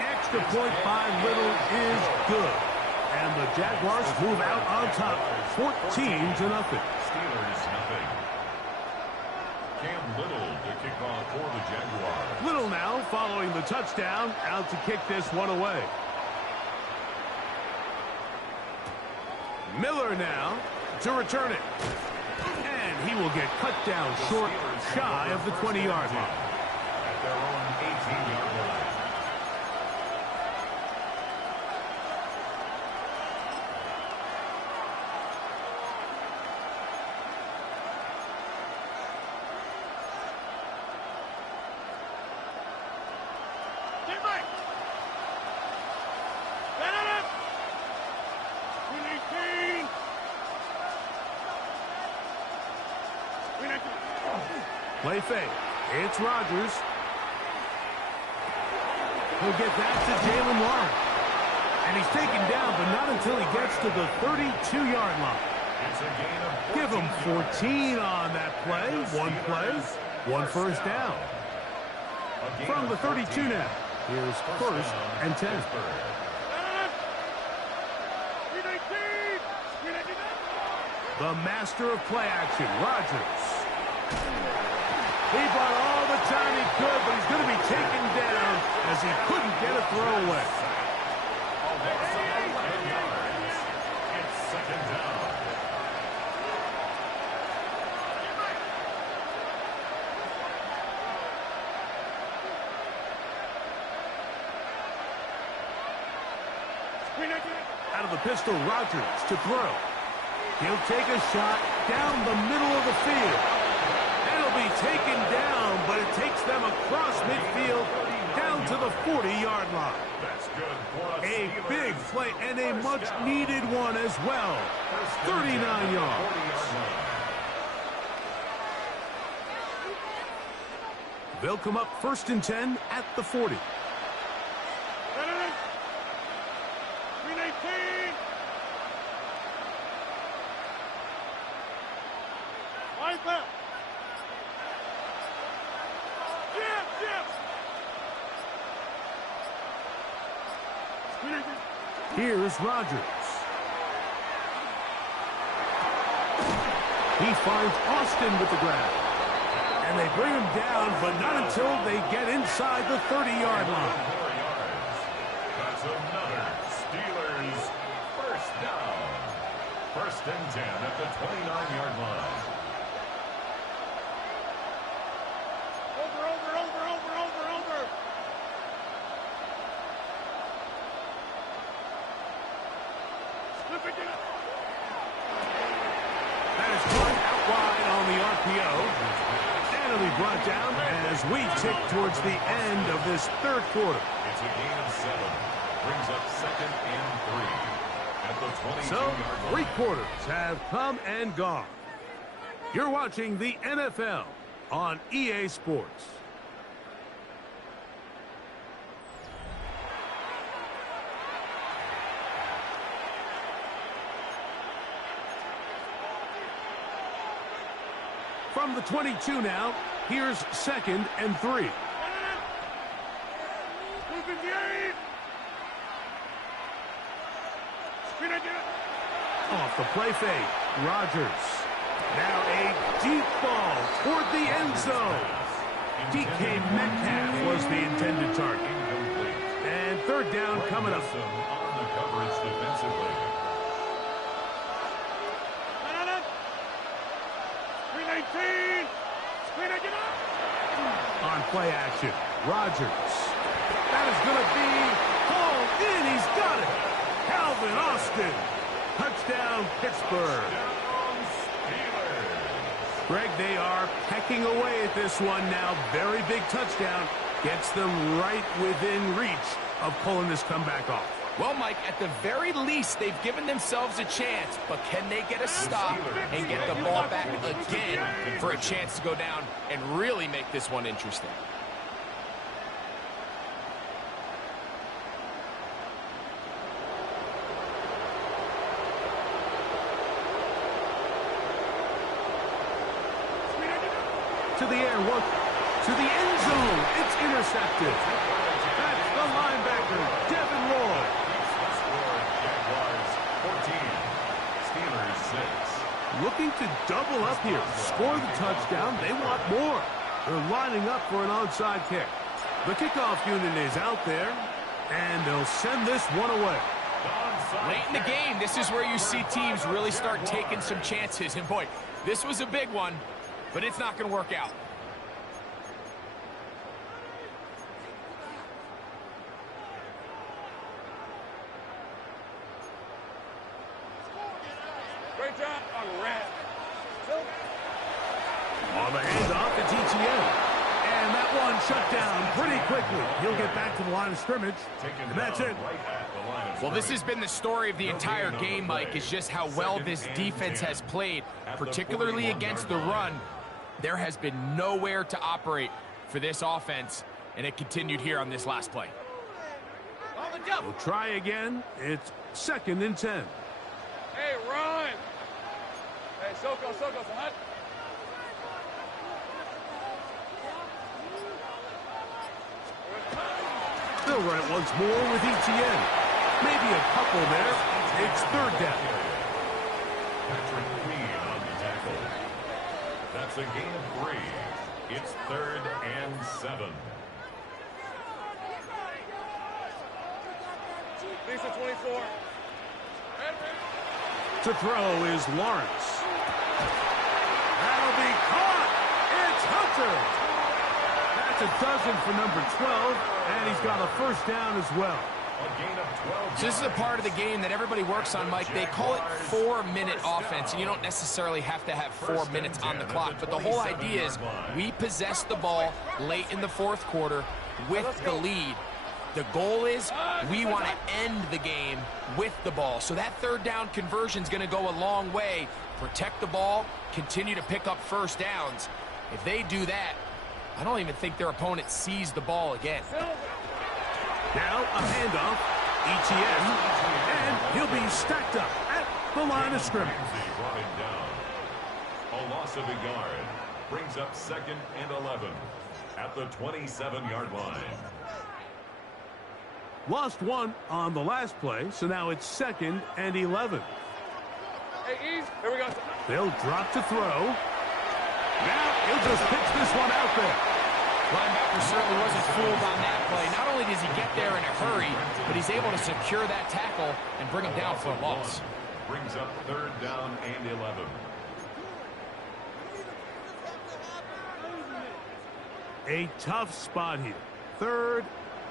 Extra point by Little is good, and the Jaguars move out on top, 14-0. Steelers, nothing. Cam Little to kick off for the Jaguars. Little now following the touchdown, out to kick this one away. Miller now to return it. And he will get cut down short, shy of the 20-yard line. At their own 18-yard line. Play fake. It's Rodgers. He'll get that to Jalen Warren. And he's taken down, but not until he gets to the 32-yard line. Give him 14 on that play. One first down. From the 32 now. Here's first and 10. The master of play action, Rodgers. He bought all the time he could, but he's going to be taken down as he couldn't get a throw away. It's second down. Out of the pistol, Rodgers to throw. He'll take a shot down the middle of the field. It'll be taken down, but it takes them across midfield down to the 40-yard line. That's good. A big play and a much-needed one as well. 39 yards. They'll come up first and 10 at the 40. Here's Rodgers. He finds Austin with the grab. And they bring him down, but not until they get inside the 30-yard line. That's another Steelers first down. First and 10 at the 29-yard line. Over. Slip it in. That is one out wide on the RPO. And it'll be brought down as we tick towards the end of this third quarter. It's a gain of 7. Brings up second and 3 at the 22-yard So, line. 3 quarters have come and gone. You're watching the NFL on EA Sports. From the 22 now, here's second and 3. Moving game. Spin it. Off the play fake, Rodgers. Now a deep ball toward the end zone. DK Metcalf was the intended target. And third down coming up. On the coverage defensively. 319. Spin it. On play action, Rodgers. That is going to be hauled in. He's got it. Calvin Austin. Touchdown, Pittsburgh. Greg, they are pecking away at this one now. Very big touchdown. Gets them right within reach of pulling this comeback off. Well, Mike, at the very least, they've given themselves a chance, but can they get a stop and get the ball back again for a chance to go down and really make this one interesting? To the air, one to the end zone. It's intercepted. That's the linebacker, Devin Lloyd. Jaguars 14. Steelers 6. Looking to double up here. Score the touchdown. They want more. They're lining up for an onside kick. The kickoff unit is out there, and they'll send this one away. Late in the game, this is where you see teams really start taking some chances. And boy, this was a big one, but it's not going to work out. Great job on red. On the handoff, it's ETN. And that one shut down pretty quickly. He'll get back to the line of scrimmage. And that's it. Well, this has been the story of the entire game, Mike, is just how well this defense has played, particularly against the run. There has been nowhere to operate for this offense, and it continued here on this last play. We'll try again. It's second and 10. Hey, run. Hey, Soko, son. They'll run it once more with ETN. Maybe a couple there. It's third down. Patrick Queen on the tackle. That's a gain of 3. It's third and 7. Lisa 24. To throw is Lawrence. That'll be caught. It's Hunter. That's a dozen for number 12, and he's got a first down as well. A gain of 12. So this is a part of the game that everybody works on, Mike. They call it 4-minute offense, and you don't necessarily have to have 4 minutes on the clock. But the whole idea is we possess the ball late in the fourth quarter with the lead. The goal is we want to end the game with the ball. So that third down conversion is going to go a long way. Protect the ball, continue to pick up first downs. If they do that, I don't even think their opponent sees the ball again. Now a handoff, ETN, and he'll be stacked up at the line of scrimmage. Brought him down. A loss of a yard brings up second and 11 at the 27-yard line. Lost one on the last play, so now it's 2nd and 11. Hey, ease. Here we go. They'll drop to throw. Now he'll just pitch this one out there. Linebacker certainly wasn't fooled on that play. Not only does he get there in a hurry, but he's able to secure that tackle and bring him down for a loss. Brings up 3rd down and 11. A tough spot here. 3rd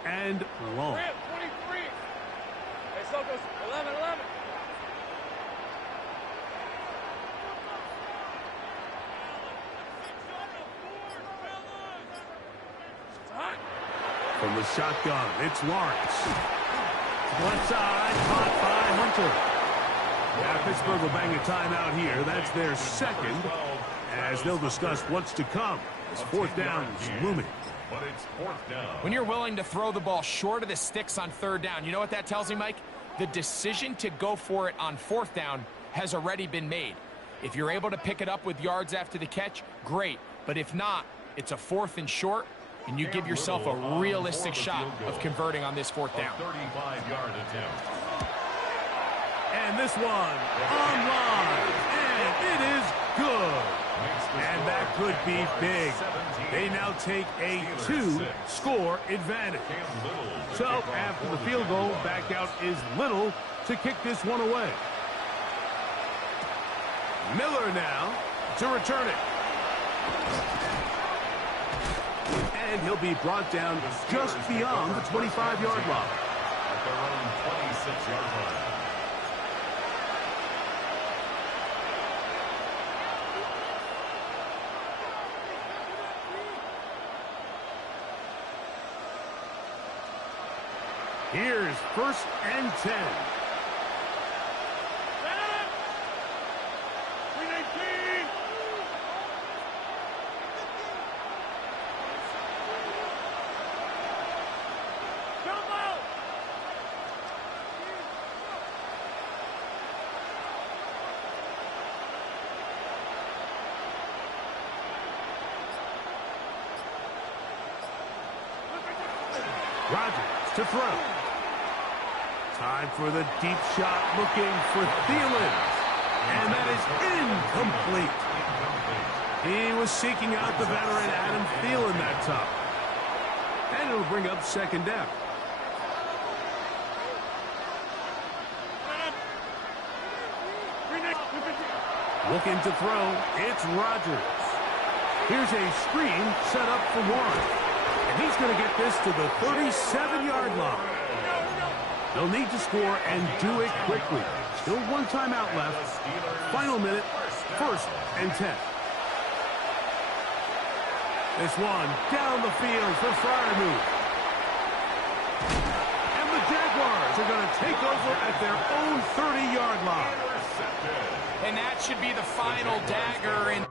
and long. 23. Hey, Sokos, 11, 11. From the shotgun, it's Lawrence. Left side, caught by Hunter. Yeah, Pittsburgh will bang a timeout here. That's their 2nd, as they'll discuss what's to come. As 4th down is looming. But it's 4th down. When you're willing to throw the ball short of the sticks on 3rd down, you know what that tells me, Mike? The decision to go for it on 4th down has already been made. If you're able to pick it up with yards after the catch, great. But if not, it's a 4th and short, and you give yourself a realistic shot of converting on this 4th down. 35-yard attempt. And this one online, and it is good. And that could be big. They now take a 2-score advantage. So after the field goal, back out is Little to kick this one away. Miller now to return it. And he'll be brought down just beyond the 25-yard line. At their own 26-yard line. Here's 1st and 10. Rodgers to throw. Time for the deep shot, looking for Thielen. And that is incomplete. He was seeking out the veteran Adam Thielen that time. And it'll bring up 2nd down. Looking to throw, it's Rodgers. Here's a screen set up for Warren. And he's going to get this to the 37-yard line. They'll need to score and do it quickly. Still 1 timeout left. Final minute, 1st and 10. This one down the field for Freiermuth. And the Jaguars are going to take over at their own 30-yard line. And that should be the final dagger in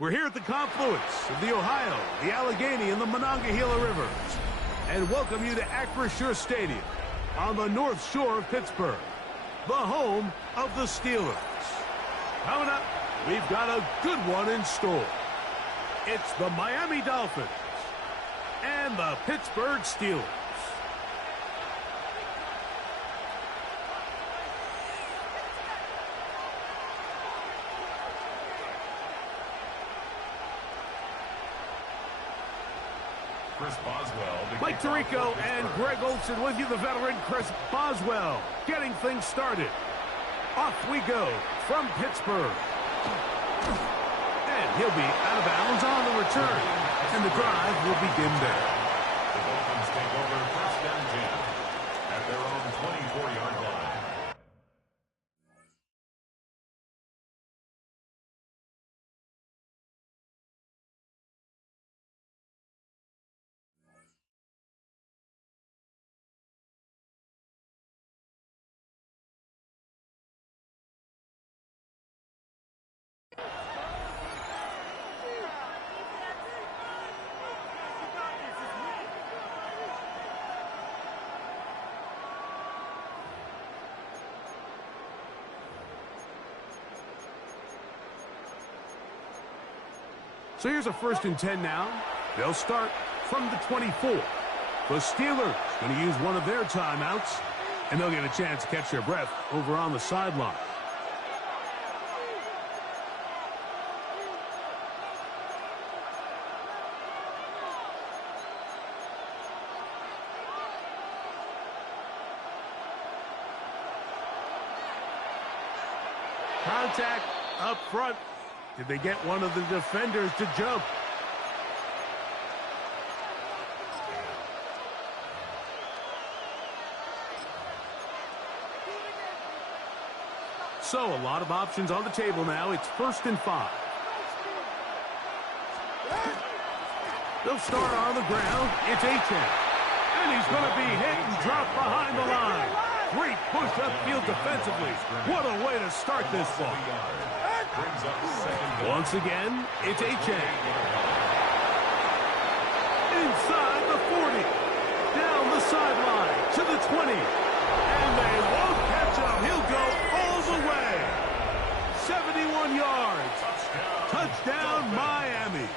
We're here at the confluence of the Ohio, the Allegheny, and the Monongahela Rivers, and welcome you to Acrisure Stadium on the North Shore of Pittsburgh, the home of the Steelers. Coming up, we've got a good one in store. It's the Miami Dolphins and the Pittsburgh Steelers. Chris Boswell. Mike Tirico and Greg Olson with you, the veteran Chris Boswell, getting things started. Off we go from Pittsburgh. And he'll be out of bounds on the return. And the drive will begin there. The Dolphins take over first and 10 at their own 24-yard line. So here's a 1st and 10 now. They'll start from the 24. The Steelers going to use one of their timeouts, and they'll get a chance to catch their breath over on the sideline. Contact up front. Did they get one of the defenders to jump? So a lot of options on the table now. It's 1st and 5. They'll start on the ground. It's Achane. And he's going to be hit and dropped behind the line. Great push upfield defensively. What a way to start this ball. Once again, it's Achane. Inside the 40. Down the sideline to the 20. And they won't catch him. He'll go all the way. 71 yards. Touchdown, Miami.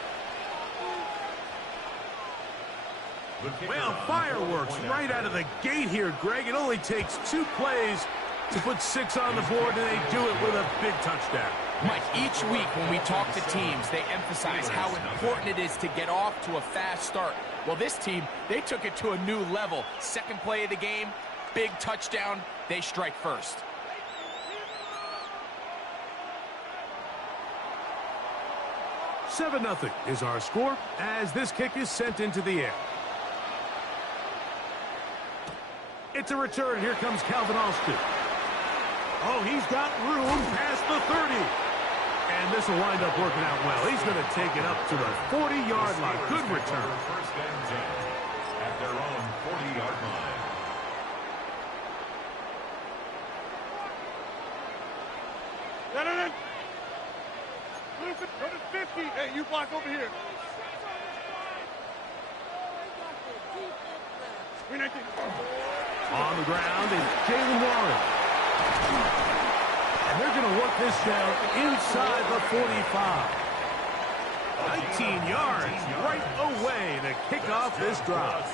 Well, fireworks right out of the gate here, Greg. It only takes 2 plays to put 6 on the board, and they do it with a big touchdown. Mike, each week when we talk to teams, they emphasize how important it is to get off to a fast start. Well, this team, they took it to a new level. 2nd play of the game, big touchdown, they strike first. $7-0 is our score as this kick is sent into the air. It's a return. Here comes Calvin Austin. Oh, he's got room past the 30. And this will wind up working out well. He's going to take it up to the 40-yard line. Good return. First and 10 at their own 40-yard line. Go to 50. Hey, you block over here. On the ground is Jalen Warren. And they're going to work this down inside the 45. 19 yards right away to kick off this drive.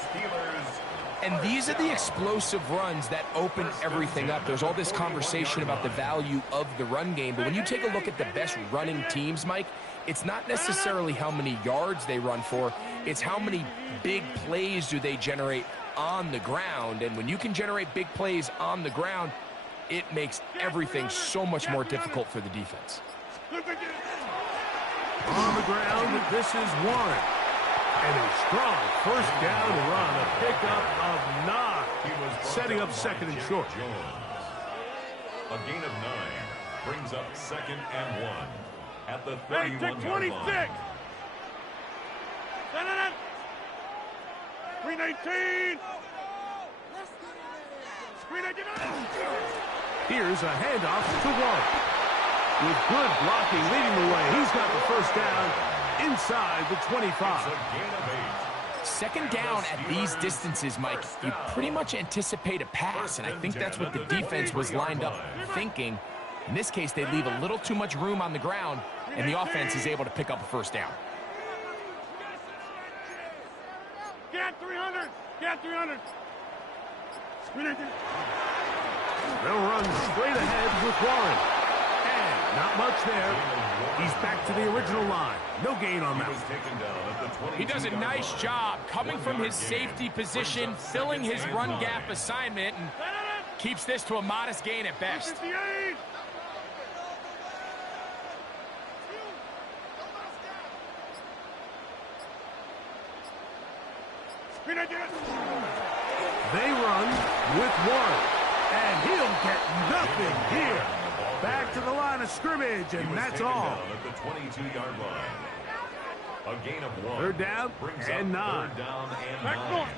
And these are the explosive runs that open everything up. There's all this conversation about the value of the run game, but when you take a look at the best running teams, Mike, it's not necessarily how many yards they run for, it's how many big plays do they generate on the ground. And when you can generate big plays on the ground, it makes everything so much more difficult for the defense. On the ground, this is Warren. And a strong first down run, a pickup of 9, setting up 2nd and short. A gain of 9 brings up 2nd and 1 at the 31-yard 26. 319. Here's a handoff to Warren. with good blocking leading the way. He's got the first down inside the 25. Second down at these distances, Mike, you pretty much anticipate a pass, and I think that's what the defense was lined up thinking. In this case, they leave a little too much room on the ground, and the offense is able to pick up a first down. Get 300! Get 300! They'll run straight ahead with Warren. And not much there. He's back to the original line. No gain on that. He does a nice job coming from his safety position, filling his run gap assignment, and keeps this to a modest gain at best. They run with Warren, and he'll get nothing here. Back to the line of scrimmage, and that's all. At the 22-yard line. A gain of 1. Third down and 9. Third down and Back 9. north.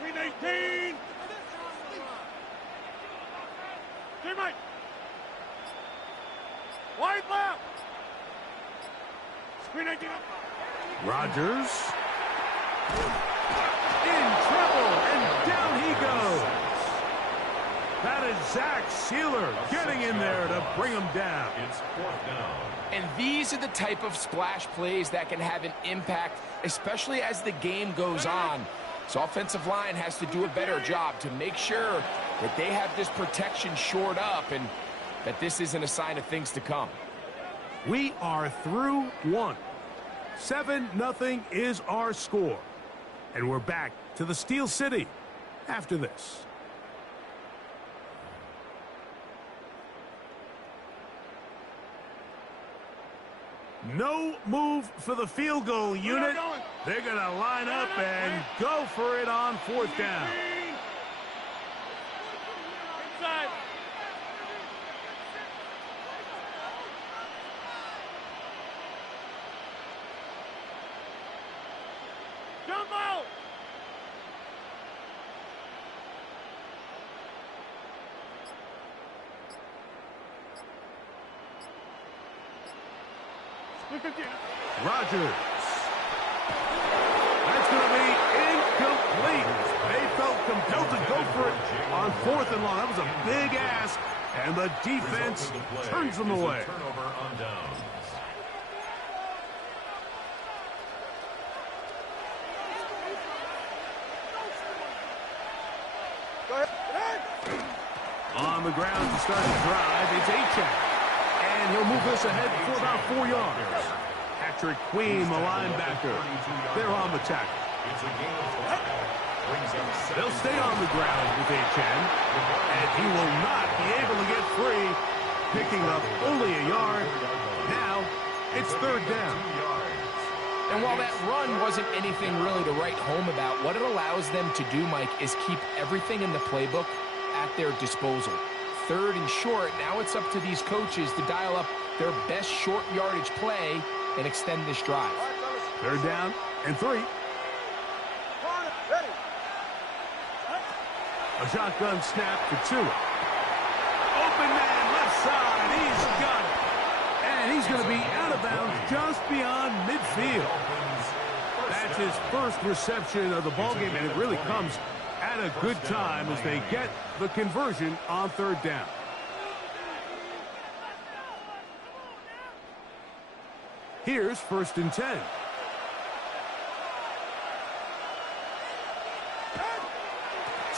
319. Teammate. Wide left. 319. Rodgers in trouble, and down he goes. That is Zach Sealer getting in there to bring him down. It's 4th down. And these are the type of splash plays that can have an impact, especially as the game goes on. So offensive line has to do a better job to make sure that they have this protection shored up and that this isn't a sign of things to come. We are through one. 7-0 is our score. And we're back to the Steel City after this. No move for the field goal unit. They're going to line up and go for it on 4th down. Inside. Jump out. Rodgers. That's going to be incomplete. They felt compelled to go for it on 4th and long. That was a big ask, and the defense turns them away. Turnover on downs. On the ground to start the drive, it's Achane. And he'll move this ahead for about 4 yards. Patrick Queen, the linebacker. They're on the tackle. It's a gain of 5. Brings up 2nd. They'll stay on the ground with Achane. And he will not be able to get free, picking up only a yard. Now, it's 3rd down. And while that run wasn't anything really to write home about, what it allows them to do, Mike, is keep everything in the playbook at their disposal. 3rd and short, now it's up to these coaches to dial up their best short yardage play and extend this drive. 3rd down and 3. A shotgun snap for Tua. Open man, left side, he's got it. And he's going to be out of bounds just beyond midfield. That's his first reception of the ballgame, and it really comes at a good time as they get the conversion on 3rd down. Here's 1st and 10.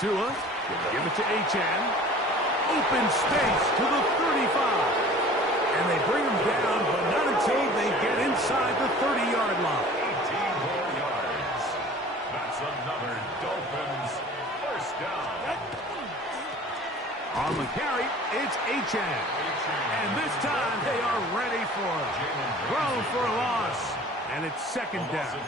Tua, give it to Achane. Open space to the 35. And they bring him down, but not until they get inside the 30-yard line. 18 more yards. That's another Dolphins first down. On the carry, it's Achane. And this time they are ready for it. Thrown for a loss. And it's 2nd down.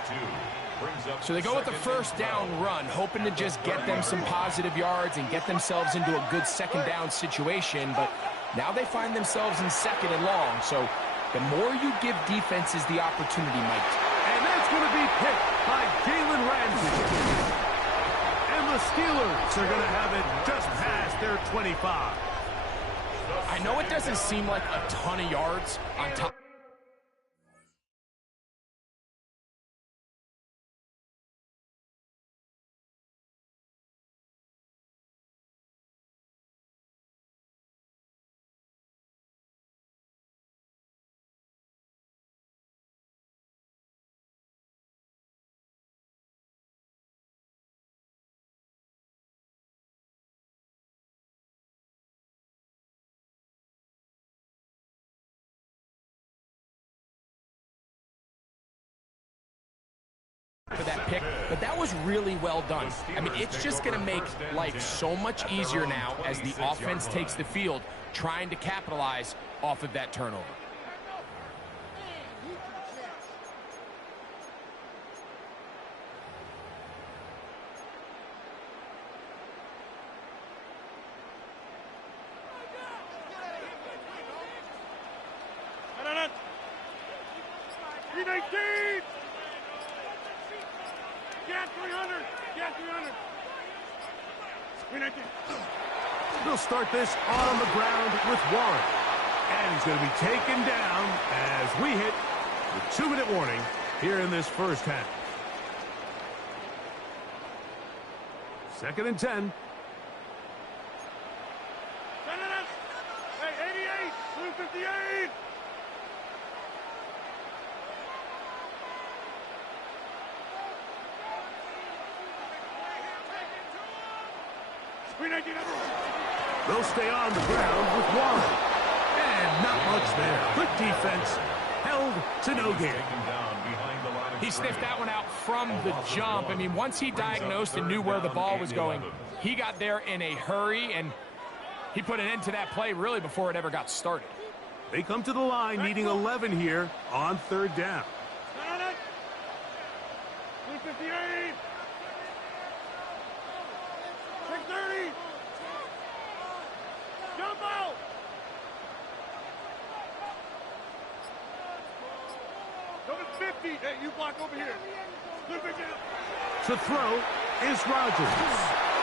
So they go with the first down run, hoping to just get them some positive yards and get themselves into a good 2nd down situation. But now they find themselves in 2nd and long. So the more you give defenses the opportunity, Mike. And that's going to be picked by Jalen Ramsey. And the Steelers are going to have it just past their 25. I know it doesn't seem like a ton of yards on top. For that pick, but that was really well done. I mean, it's just going to make life so much easier now as the offense takes the field, trying to capitalize off of that turnover. We'll start this on the ground with Warren. And he's going to be taken down as we hit the 2-minute warning here in this first half. 2nd and 10. Hey, 88, blue 58. They'll stay on the ground with Warren. And not much there. Quick defense, held to no gain. He sniffed that one out from the jump. I mean, once he diagnosed and knew where the ball was going, he got there in a hurry, and he put an end to that play really before it ever got started. They come to the line needing 11 here on 3rd down. 58. 630. Jumbo. Number 50. Hey, you block over here. To throw is Rodgers.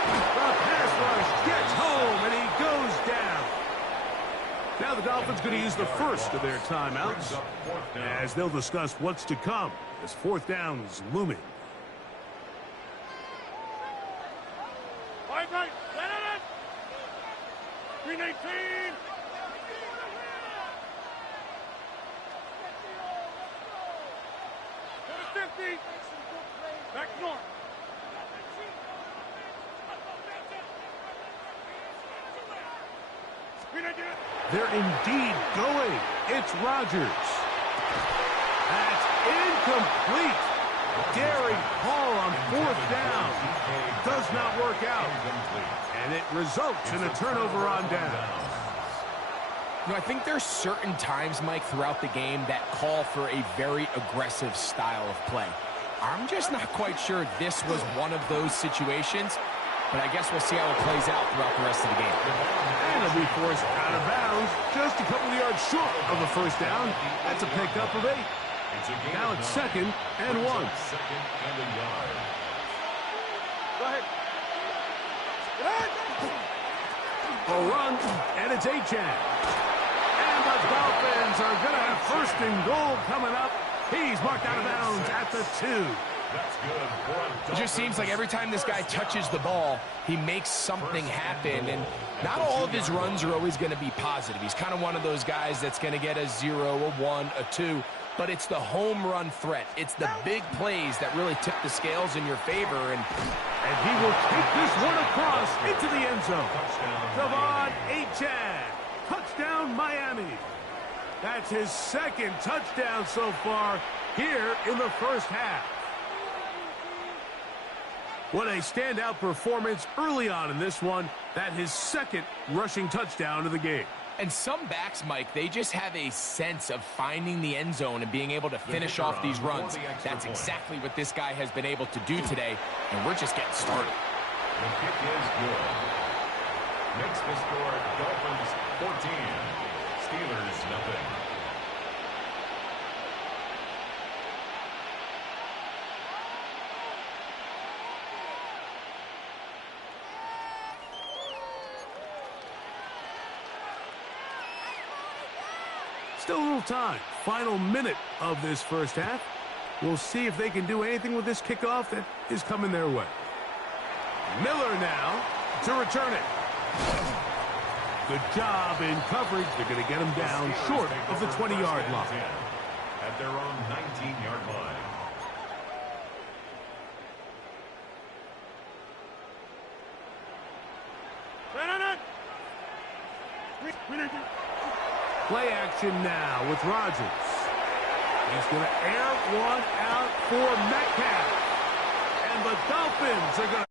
The pass rush gets home, and he goes down. Now the Dolphins going to use the first of their timeouts as they'll discuss what's to come as 4th down is looming. Right. 319. 50. Back north. They're indeed going. It's Rodgers. That's incomplete. Daring Hall on 4th down. Does not work out. And it results in a turnover on down. You know, I think there's certain times, Mike, throughout the game that call for a very aggressive style of play. I'm just not quite sure this was one of those situations, but I guess we'll see how it plays out throughout the rest of the game. And it'll be forced out of bounds, just a couple of yards short of a 1st down. That's a pickup of 8. Now it's 2nd and 1. 2nd and a yard. Go ahead. A run, and it's Achan. And the Dolphins are going to have 1st and goal coming up. He's marked out of bounds at the 2. That's good. It just seems like every time this guy touches the ball, he makes something happen, and not all of his runs are always going to be positive. He's kind of one of those guys that's going to get a 0, a 1, a 2, but it's the home run threat. It's the big plays that really tip the scales in your favor, and he will take this one across into the end zone. Devon Achan. Touchdown, Miami. That's his 2nd touchdown so far here in the first half. What a standout performance early on in this one. That his 2nd rushing touchdown of the game. And some backs, Mike, they just have a sense of finding the end zone and being able to finish off these runs. That's exactly what this guy has been able to do today, and we're just getting started. The kick is good. Makes the score Dolphins 14, Steelers nothing. Still a little time. Final minute of this first half. We'll see if they can do anything with this kickoff that is coming their way. Miller now to return it. Good job in coverage. They're going to get him down short of the 20-yard line. At their own 19-yard line. Play action now with Rodgers. He's going to air one out for Metcalf. And the Dolphins are going to...